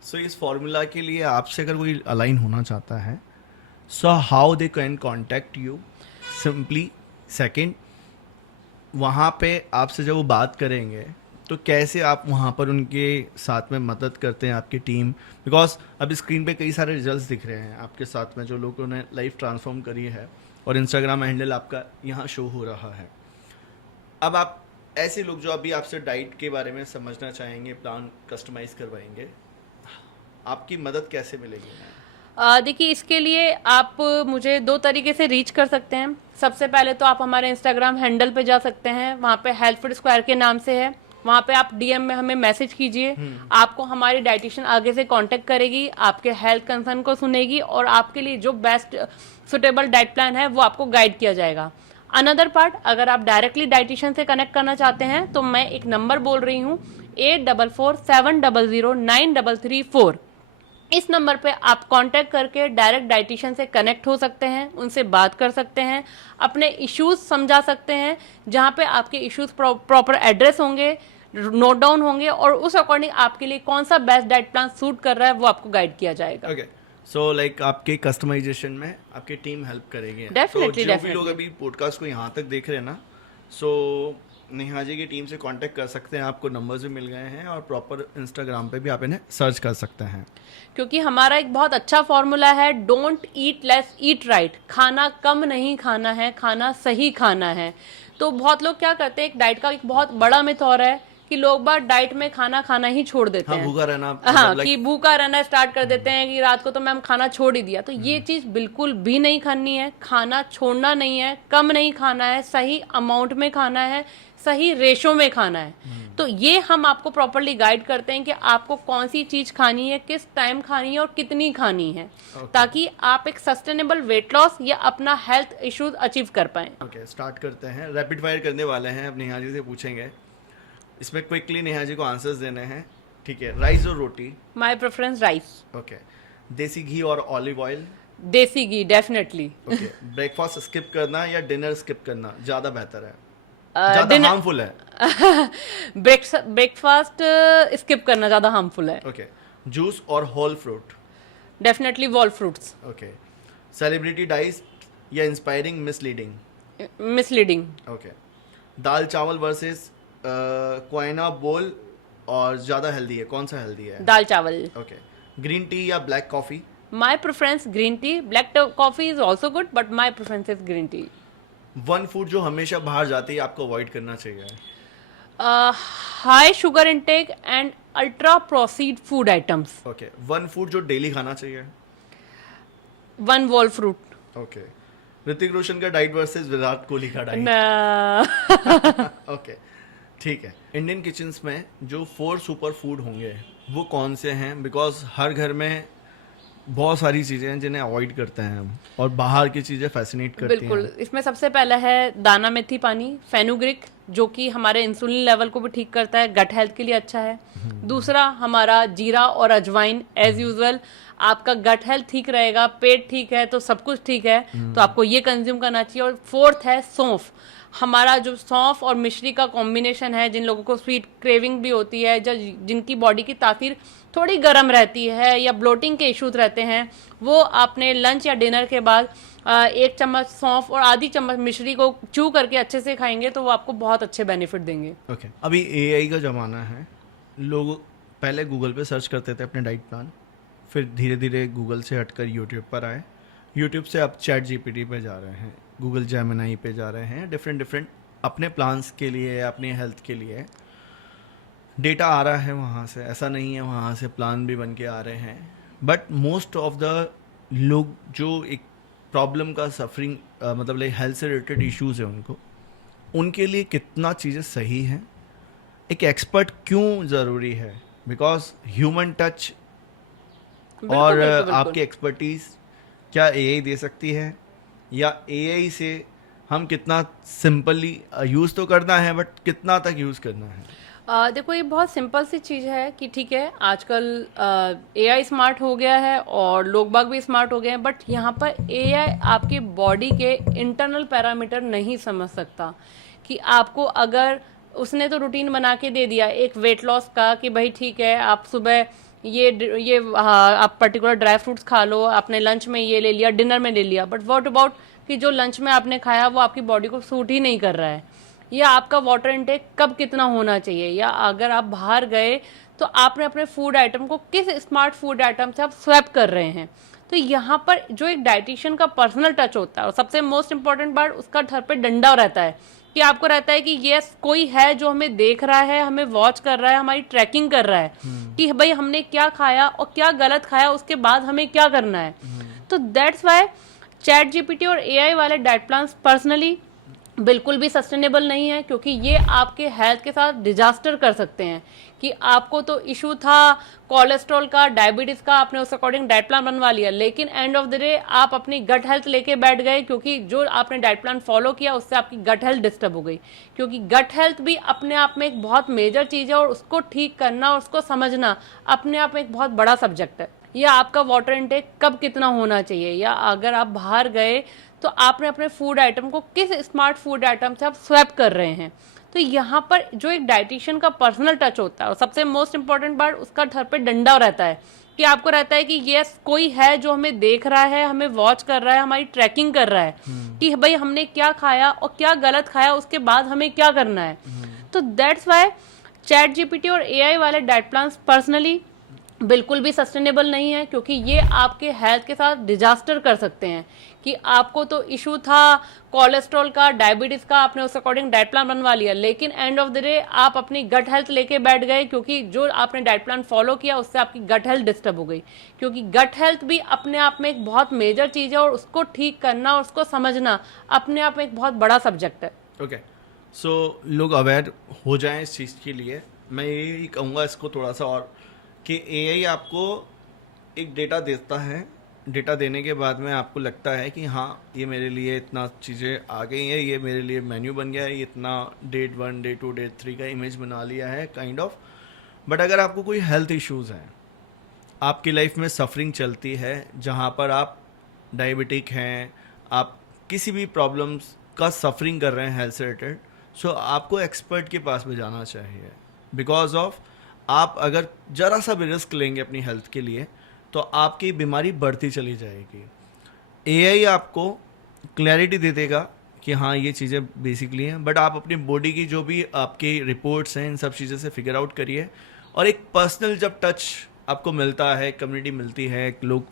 सो इस फॉर्मूला के लिए आपसे अगर कोई अलाइन होना चाहता है, so how they can contact you simply. Second, वहाँ पे आपसे जब वो बात करेंगे तो कैसे आप वहाँ पर उनके साथ में मदद करते हैं आपकी टीम, बिकॉज अभी स्क्रीन पे कई सारे रिजल्ट्स दिख रहे हैं आपके साथ में जो लोगों ने लाइफ ट्रांसफॉर्म करी है, और इंस्टाग्राम हैंडल आपका यहाँ शो हो रहा है। अब आप ऐसे लोग जो अभी आपसे डाइट के बारे में समझना चाहेंगे, प्लान कस्टमाइज करवाएंगे, आपकी मदद कैसे मिलेगी? देखिए, इसके लिए आप मुझे 2 तरीके से रीच कर सकते हैं। सबसे पहले तो आप हमारे इंस्टाग्राम हैंडल पे जा सकते हैं, वहाँ पे हेल्थ फूड स्क्वायर के नाम से है। वहाँ पे आप DM में हमें मैसेज कीजिए, आपको हमारी डाइटिशियन आगे से कांटेक्ट करेगी, आपके हेल्थ कंसर्न को सुनेगी और आपके लिए जो बेस्ट सुटेबल डाइट प्लान है वो आपको गाइड किया जाएगा। अनदर पार्ट, अगर आप डायरेक्टली डाइटिशियन से कनेक्ट करना चाहते हैं तो मैं एक नंबर बोल रही हूँ 8447009334। इस नंबर पे आप कांटेक्ट करके डायरेक्ट डाइटिशियन से कनेक्ट हो सकते हैं, उनसे बात कर सकते हैं, अपने इश्यूज समझा सकते हैं, जहाँ पे आपके इश्यूज प्रॉपर एड्रेस होंगे, नोट डाउन होंगे और उस अकॉर्डिंग आपके लिए कौन सा बेस्ट डाइट प्लान सूट कर रहा है वो आपको गाइड किया जाएगा। ओके, सो लाइक आपके कस्टमाइजेशन में आपकी टीम हेल्प करेगी। Definitely, तो जो भी definitely. लोग अभी पॉडकास्ट को यहाँ तक देख रहे हैं ना, सो नेहा जी की टीम से कांटेक्ट कर सकते हैं, आपको नंबर्स भी मिल गए हैं और प्रॉपर इंस्टाग्राम पे भी आप इन्हें सर्च कर सकते हैं। क्योंकि हमारा एक बहुत अच्छा फॉर्मूला है, don't eat less eat right. खाना कम नहीं खाना है, खाना सही खाना है। तो बहुत लोग क्या करते हैं, एक डाइट का एक बहुत बड़ा मिथ और है कि लोग बार डाइट में खाना खाना ही छोड़ देते हाँ, हैं। भूखा रहना, हाँ, मतलब कि भूखा रहना स्टार्ट कर देते हैं कि रात को तो मैम खाना छोड़ ही दिया। तो ये चीज बिल्कुल भी नहीं खानी है। खाना छोड़ना नहीं है, कम नहीं खाना है, सही अमाउंट में खाना है, सही रेशो में खाना है। तो ये हम आपको प्रॉपरली गाइड करते हैं कि आपको कौन सी चीज खानी है, किस टाइम खानी है और कितनी खानी है, ताकि आप एक सस्टेनेबल वेट लॉस या अपना हेल्थ इश्यूज अचीव कर पाए। ओके, स्टार्ट करते हैं। रैपिड फायर करने वाले हैं, अब नेहा जी से पूछेंगे, इसमें क्विकली नेहा जी को आंसर्स देने हैं, ठीक है? राइस और रोटी? My preference rice. ओके। देसी घी और olive oil? Desi ghee, definitely. Okay. Breakfast skip करना या डिनर स्किप करना ज़्यादा बेहतर है, ज़्यादा हार्मफुल है? ब्रेकफास्ट स्किप करना ज्यादा हार्मफुल है। ओके। जूस और whole fruit? Definitely whole fruits. Okay. Celebrity diet या इंस्पायरिंग मिसलीडिंग? मिसलीडिंग। ओके। दाल चावल वर्सेस क्वाइना बोल और ज़्यादा हेल्दी है, कौन सा हेल्दी है? दाल चावल। ओके। ग्रीन टी या black coffee? My preference green tea. Black coffee is also good but my preference is green tea. One food जो हमेशा बाहर जाते ही आपको अवॉइड करना चाहिए? High sugar intake and ultra processed food items. Okay. One food जो डेली खाना चाहिए? One whole fruit. Okay. Hrithik Roshan का डाइट वर्सेस विराट कोहली का डाइट? ओके, ठीक है। इंडियन किचन्स में जो 4 सुपर फूड होंगे वो कौन से हैं? बिकॉज हर घर में बहुत सारी चीज़ें हैं जिन्हें अवॉइड करते हैं हम, और बाहर की चीज़ें फैसिनेट करती हैं। बिल्कुल, इसमें सबसे पहला है दाना मेथी पानी, फेनुग्रिक, जो कि हमारे इंसुलिन लेवल को भी ठीक करता है, गट हेल्थ के लिए अच्छा है। दूसरा हमारा जीरा और अजवाइन, एज यूजुअल आपका गट हेल्थ ठीक रहेगा, पेट ठीक है तो सब कुछ ठीक है, तो आपको ये कंज्यूम करना चाहिए। और फोर्थ है सौंफ। हमारा जो सौंफ और मिश्री का कॉम्बिनेशन है, जिन लोगों को स्वीट क्रेविंग भी होती है, जिनकी बॉडी की तासीर थोड़ी गर्म रहती है या ब्लोटिंग के इश्यूज रहते हैं, वो आपने लंच या डिनर के बाद 1 चम्मच सौंफ और आधी चम्मच मिश्री को चू करके अच्छे से खाएंगे तो वो आपको बहुत अच्छे बेनिफिट देंगे। ओके। अभी AI का ज़माना है, लोग पहले गूगल पे सर्च करते थे अपने डाइट प्लान, फिर धीरे धीरे गूगल से हटकर यूट्यूब पर आए, यूट्यूब से अब चैट जीपीटी पे जा रहे हैं, गूगल जेमिनी पे जा रहे हैं, डिफरेंट डिफरेंट अपने प्लान्स के लिए, अपनी हेल्थ के लिए डेटा आ रहा है वहाँ से। ऐसा नहीं है वहाँ से प्लान भी बन के आ रहे हैं, बट मोस्ट ऑफ द लोग जो एक प्रॉब्लम का सफरिंग मतलब लाइक हेल्थ से रिलेटेड इश्यूज है उनके लिए कितना चीज़ें सही हैं, एक एक्सपर्ट क्यों ज़रूरी है, बिकॉज ह्यूमन टच बिल्कुल और बिल्कुल बिल्कुल। आपकी एक्सपर्टीज़ क्या एआई दे सकती है, या एआई से हम कितना सिंपली यूज़ तो करना है बट कितना तक यूज़ करना है। देखो ये बहुत सिंपल सी चीज़ है कि ठीक है आजकल एआई स्मार्ट हो गया है और लोग बाग भी स्मार्ट हो गए हैं, बट यहाँ पर एआई आपकी बॉडी के इंटरनल पैरामीटर नहीं समझ सकता। कि आपको अगर उसने तो रूटीन बना के दे दिया एक वेट लॉस का कि भाई ठीक है आप सुबह ये आप पर्टिकुलर ड्राई फ्रूट्स खा लो, आपने लंच में ये ले लिया, डिनर में ले लिया, बट व्हाट अबाउट कि जो लंच में आपने खाया वो आपकी बॉडी को सूट ही नहीं कर रहा है, या आपका वाटर इनटेक कब कितना होना चाहिए, या अगर आप बाहर गए तो आपने अपने फूड आइटम को किस स्मार्ट फूड आइटम से आप स्वैप कर रहे हैं। तो यहाँ पर जो एक डाइटिशियन का पर्सनल टच होता है और सबसे मोस्ट इंपॉर्टेंट बात उसका घर पे डंडा रहता है कि आपको रहता है कि यस कोई है जो हमें देख रहा है, हमें वॉच कर रहा है, हमारी ट्रैकिंग कर रहा है कि भाई हमने क्या खाया और क्या गलत खाया, उसके बाद हमें क्या करना है। तो दैट्स वाई चैट जीपीटी और एआई वाले डाइट प्लान्स पर्सनली बिल्कुल भी सस्टेनेबल नहीं है, क्योंकि ये आपके हेल्थ के साथ डिजास्टर कर सकते हैं। कि आपको तो इशू था कोलेस्ट्रॉल का, डायबिटीज का, आपने उस अकॉर्डिंग डाइट प्लान बनवा लिया, लेकिन एंड ऑफ द डे आप अपनी गट हेल्थ लेके बैठ गए, क्योंकि जो आपने डाइट प्लान फॉलो किया उससे आपकी गट हेल्थ डिस्टर्ब हो गई। क्योंकि गट हेल्थ भी अपने आप में एक बहुत मेजर चीज है और उसको ठीक करना और उसको समझना अपने आप में एक बहुत बड़ा सब्जेक्ट है। या आपका वाटर इनटेक कब कितना होना चाहिए, या अगर आप बाहर गए तो आपने अपने फूड आइटम को किस स्मार्ट फूड आइटम से आप स्वैप कर रहे हैं। तो यहाँ पर जो एक डाइटिशियन का पर्सनल टच होता है और सबसे मोस्ट इंपॉर्टेंट बात उसका घर पे डंडा रहता है कि आपको रहता है कि यस कोई है जो हमें देख रहा है, हमें वॉच कर रहा है, हमारी ट्रैकिंग कर रहा है कि भाई हमने क्या खाया और क्या गलत खाया, उसके बाद हमें क्या करना है। तो दैट्स वाई चैट जीपीटी और एआई वाले डाइट प्लान्स पर्सनली बिल्कुल भी सस्टेनेबल नहीं है, क्योंकि ये आपके हेल्थ के साथ डिजास्टर कर सकते हैं। कि आपको तो इशू था कोलेस्ट्रॉल का, डायबिटीज का, आपने उस अकॉर्डिंग डाइट प्लान बनवा लिया, लेकिन एंड ऑफ द डे आप अपनी गट हेल्थ लेके बैठ गए, क्योंकि जो आपने डाइट प्लान फॉलो किया उससे आपकी गट हेल्थ डिस्टर्ब हो गई। क्योंकि गट हेल्थ भी अपने आप में एक बहुत मेजर चीज है और उसको ठीक करना और उसको समझना अपने आप में एक बहुत बड़ा सब्जेक्ट है। ओके, सो लोग अवेयर हो जाएं इस चीज़ के लिए। मैं यही कहूँगा इसको थोड़ा सा और कि एआई आपको एक डेटा देता है, डेटा देने के बाद में आपको लगता है कि हाँ ये मेरे लिए इतना चीज़ें आ गई हैं, ये मेरे लिए मेन्यू बन गया है, ये इतना डेट 1 डे 2 डे 3 का इमेज बना लिया है काइंड ऑफ। बट अगर आपको कोई हेल्थ इश्यूज़ हैं, आपकी लाइफ में सफरिंग चलती है जहाँ पर आप डायबिटिक हैं, आप किसी भी प्रॉब्लम्स का सफरिंग कर रहे हैं हेल्थ से रिलेटेड, सो आपको एक्सपर्ट के पास में जाना चाहिए। बिकॉज ऑफ आप अगर ज़रा सा भी रिस्क लेंगे अपनी हेल्थ के लिए तो आपकी बीमारी बढ़ती चली जाएगी। एआई आपको क्लैरिटी दे देगा कि हाँ ये चीज़ें बेसिकली हैं, बट आप अपनी बॉडी की जो भी आपकी रिपोर्ट्स हैं इन सब चीज़ों से फिगर आउट करिए। और एक पर्सनल जब टच आपको मिलता है, कम्युनिटी मिलती है, एक लोग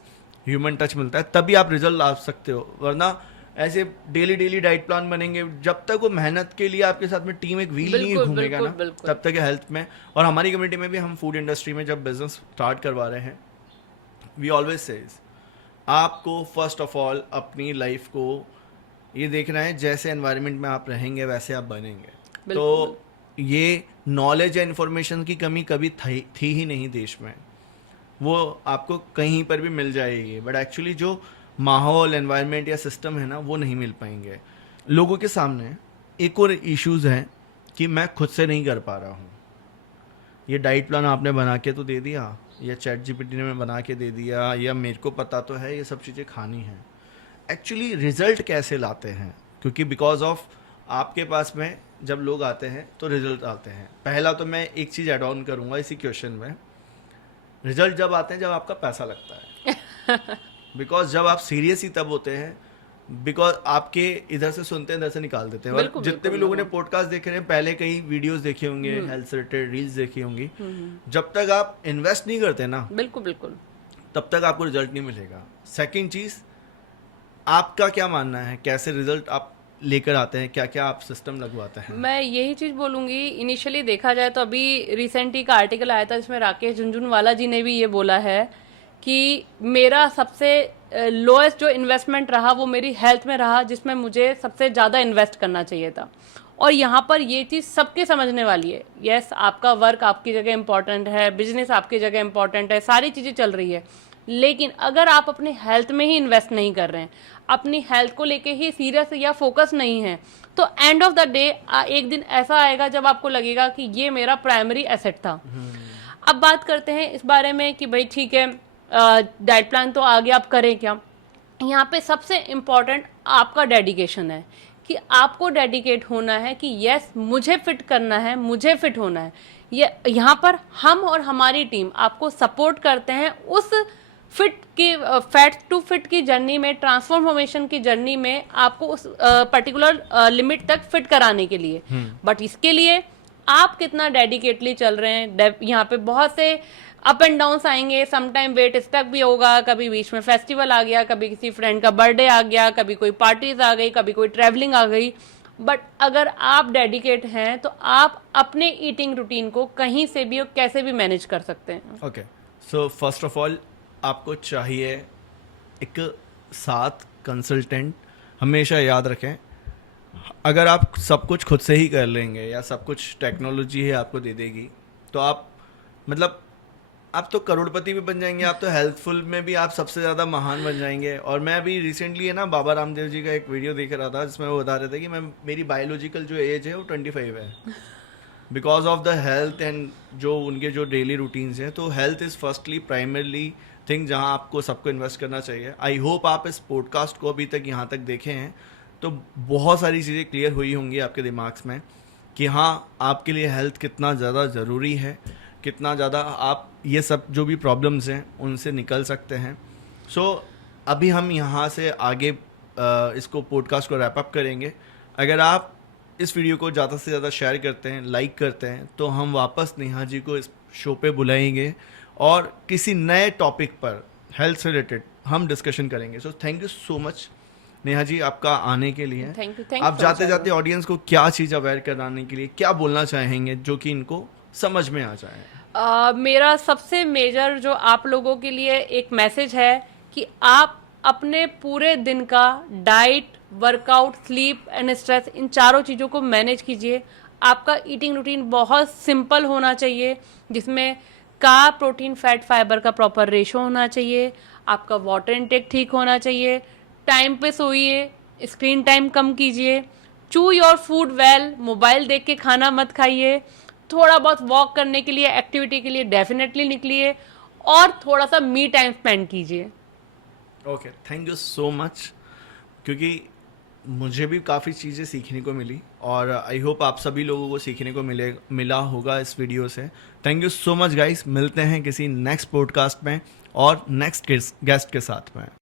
ह्यूमन टच मिलता है, तभी आप रिजल्ट ला सकते हो। वरना ऐसे डेली डाइट प्लान बनेंगे, जब तक वो मेहनत के लिए आपके साथ में टीम एक व्हील नहीं घूमेगा ना, तब तक हेल्थ में। और हमारी कम्युनिटी में भी हम फूड इंडस्ट्री में जब बिजनेस स्टार्ट करवा रहे हैं, वी ऑलवेज सेज आपको फर्स्ट ऑफ ऑल अपनी लाइफ को ये देखना है, जैसे एनवायरनमेंट में आप रहेंगे वैसे आप बनेंगे। तो ये नॉलेज या इन्फॉर्मेशन की कमी कभी थी ही नहीं देश में, वो आपको कहीं पर भी मिल जाएगी, बट एक्चुअली जो माहौल, एनवायरनमेंट या सिस्टम है ना, वो नहीं मिल पाएंगे लोगों के सामने। एक और इश्यूज़ है कि मैं खुद से नहीं कर पा रहा हूँ। ये डाइट प्लान आपने बना के तो दे दिया, या चैट जीपीटी ने बना के दे दिया, या मेरे को पता तो है ये सब चीज़ें खानी हैं, एक्चुअली रिजल्ट कैसे लाते हैं? क्योंकि बिकॉज ऑफ आपके पास में जब लोग आते हैं तो रिजल्ट आते हैं। पहला तो मैं एक चीज़ एड ऑन करूँगा इसी क्वेश्चन में, रिजल्ट जब आते हैं जब आपका पैसा लगता है। बिकॉज जब आप सीरियस ही तब होते हैं बिकॉज आपके इधर से सुनते हैं इधर से निकाल देते हैं। और बिल्कुल, जितने भी बिल्कुल, लोगों ने पॉडकास्ट देखे हैं पहले कई वीडियोस देखे होंगे, हेल्थ से रिलेटेड रील्स देखी होंगी, जब तक आप इन्वेस्ट नहीं करते ना बिल्कुल बिल्कुल। तब तक आपको रिजल्ट नहीं मिलेगा। सेकंड चीज, आपका क्या मानना है, कैसे रिजल्ट आप लेकर आते हैं, क्या क्या आप सिस्टम लगवाते हैं? मैं यही चीज बोलूंगी, इनिशियली देखा जाए तो अभी रिसेंट ही का आर्टिकल आया था जिसमें राकेश झुनझुनवाला जी ने भी ये बोला है कि मेरा सबसे लोएस्ट जो इन्वेस्टमेंट रहा वो मेरी हेल्थ में रहा, जिसमें मुझे सबसे ज़्यादा इन्वेस्ट करना चाहिए था। और यहाँ पर ये चीज़ सबके समझने वाली है। यस, आपका वर्क आपकी जगह इंपॉर्टेंट है, बिजनेस आपकी जगह इंपॉर्टेंट है, सारी चीज़ें चल रही है, लेकिन अगर आप अपनी हेल्थ में ही इन्वेस्ट नहीं कर रहे हैं, अपनी हेल्थ को लेके ही सीरियस या फोकस नहीं है, तो एंड ऑफ द डे एक दिन ऐसा आएगा जब आपको लगेगा कि ये मेरा प्राइमरी एसेट था। अब बात करते हैं इस बारे में कि भाई ठीक है, डाइट प्लान तो आ गया, आप करें क्या। यहाँ पे सबसे इम्पॉर्टेंट आपका डेडिकेशन है कि आपको डेडिकेट होना है कि यस मुझे फिट करना है, मुझे फिट होना है। ये यहाँ पर हम और हमारी टीम आपको सपोर्ट करते हैं उस फिट की फैट टू फिट की जर्नी में, ट्रांसफॉर्मेशन की जर्नी में आपको उस पर्टिकुलर लिमिट तक फिट कराने के लिए। बट इसके लिए आप कितना डेडिकेटली चल रहे हैं। यहाँ पे बहुत से अप एंड डाउन्स आएंगे, समटाइम वेट स्टक भी होगा, कभी बीच में फेस्टिवल आ गया, कभी किसी फ्रेंड का बर्थडे आ गया, कभी कोई पार्टीज आ गई, कभी कोई ट्रैवलिंग आ गई। बट अगर आप डेडिकेट हैं तो आप अपने ईटिंग रूटीन को कहीं से भी और कैसे भी मैनेज कर सकते हैं। Okay, so first of all आपको चाहिए एक साथ कंसल्टेंट। हमेशा याद रखें, अगर आप सब कुछ खुद से ही कर लेंगे या सब कुछ टेक्नोलॉजी ही आपको दे देगी तो आप मतलब आप तो करोड़पति भी बन जाएंगे, आप तो हेल्थफुल में भी आप सबसे ज़्यादा महान बन जाएंगे। और मैं अभी रिसेंटली है ना बाबा रामदेव जी का एक वीडियो देख रहा था जिसमें वो बता रहे थे कि मैं मेरी बायोलॉजिकल जो एज है वो 25 है because of the health and जो उनके जो डेली रूटीन्स हैं। तो health is firstly primarily thing जहाँ आपको सबको इन्वेस्ट करना चाहिए। आई होप आप इस पॉडकास्ट को अभी तक यहाँ तक देखे हैं तो बहुत सारी चीज़ें क्लियर हुई होंगी आपके दिमाग में कि हाँ आपके लिए हेल्थ कितना ज़्यादा ज़रूरी है, कितना ज़्यादा आप ये सब जो भी प्रॉब्लम्स हैं उनसे निकल सकते हैं। सो अभी हम यहाँ से आगे इसको पॉडकास्ट को रैप अप करेंगे। अगर आप इस वीडियो को ज़्यादा से ज़्यादा शेयर करते हैं, लाइक करते हैं, तो हम वापस नेहा जी को इस शो पे बुलाएंगे और किसी नए टॉपिक पर हेल्थ से रिलेटेड हम डिस्कशन करेंगे। So thank you so much Neha ji आपका आने के लिए। Thank you. आप जाते जाते ऑडियंस को क्या चीज़ अवेयर कराने के लिए क्या बोलना चाहेंगे जो कि इनको समझ में आ जाए? मेरा सबसे मेजर जो आप लोगों के लिए एक मैसेज है कि आप अपने पूरे दिन का diet, workout, sleep and stress, इन चारों चीज़ों को मैनेज कीजिए। आपका ईटिंग रूटीन बहुत सिंपल होना चाहिए जिसमें कार्ब, प्रोटीन, फैट, फाइबर का प्रॉपर रेशो होना चाहिए। आपका वाटर इनटेक ठीक होना चाहिए। टाइम पे सोइए, स्क्रीन टाइम कम कीजिए, चू योर फूड वेल, मोबाइल देख के खाना मत खाइए, थोड़ा बहुत वॉक करने के लिए, एक्टिविटी के लिए डेफिनेटली निकलिए और थोड़ा सा मी टाइम स्पेंड कीजिए। Okay, thank you so much, क्योंकि मुझे भी काफ़ी चीज़ें सीखने को मिली और आई होप आप सभी लोगों को सीखने को मिला होगा इस वीडियो से। Thank you so much guys, मिलते हैं किसी नेक्स्ट पॉडकास्ट में और नेक्स्ट गेस्ट के साथ में।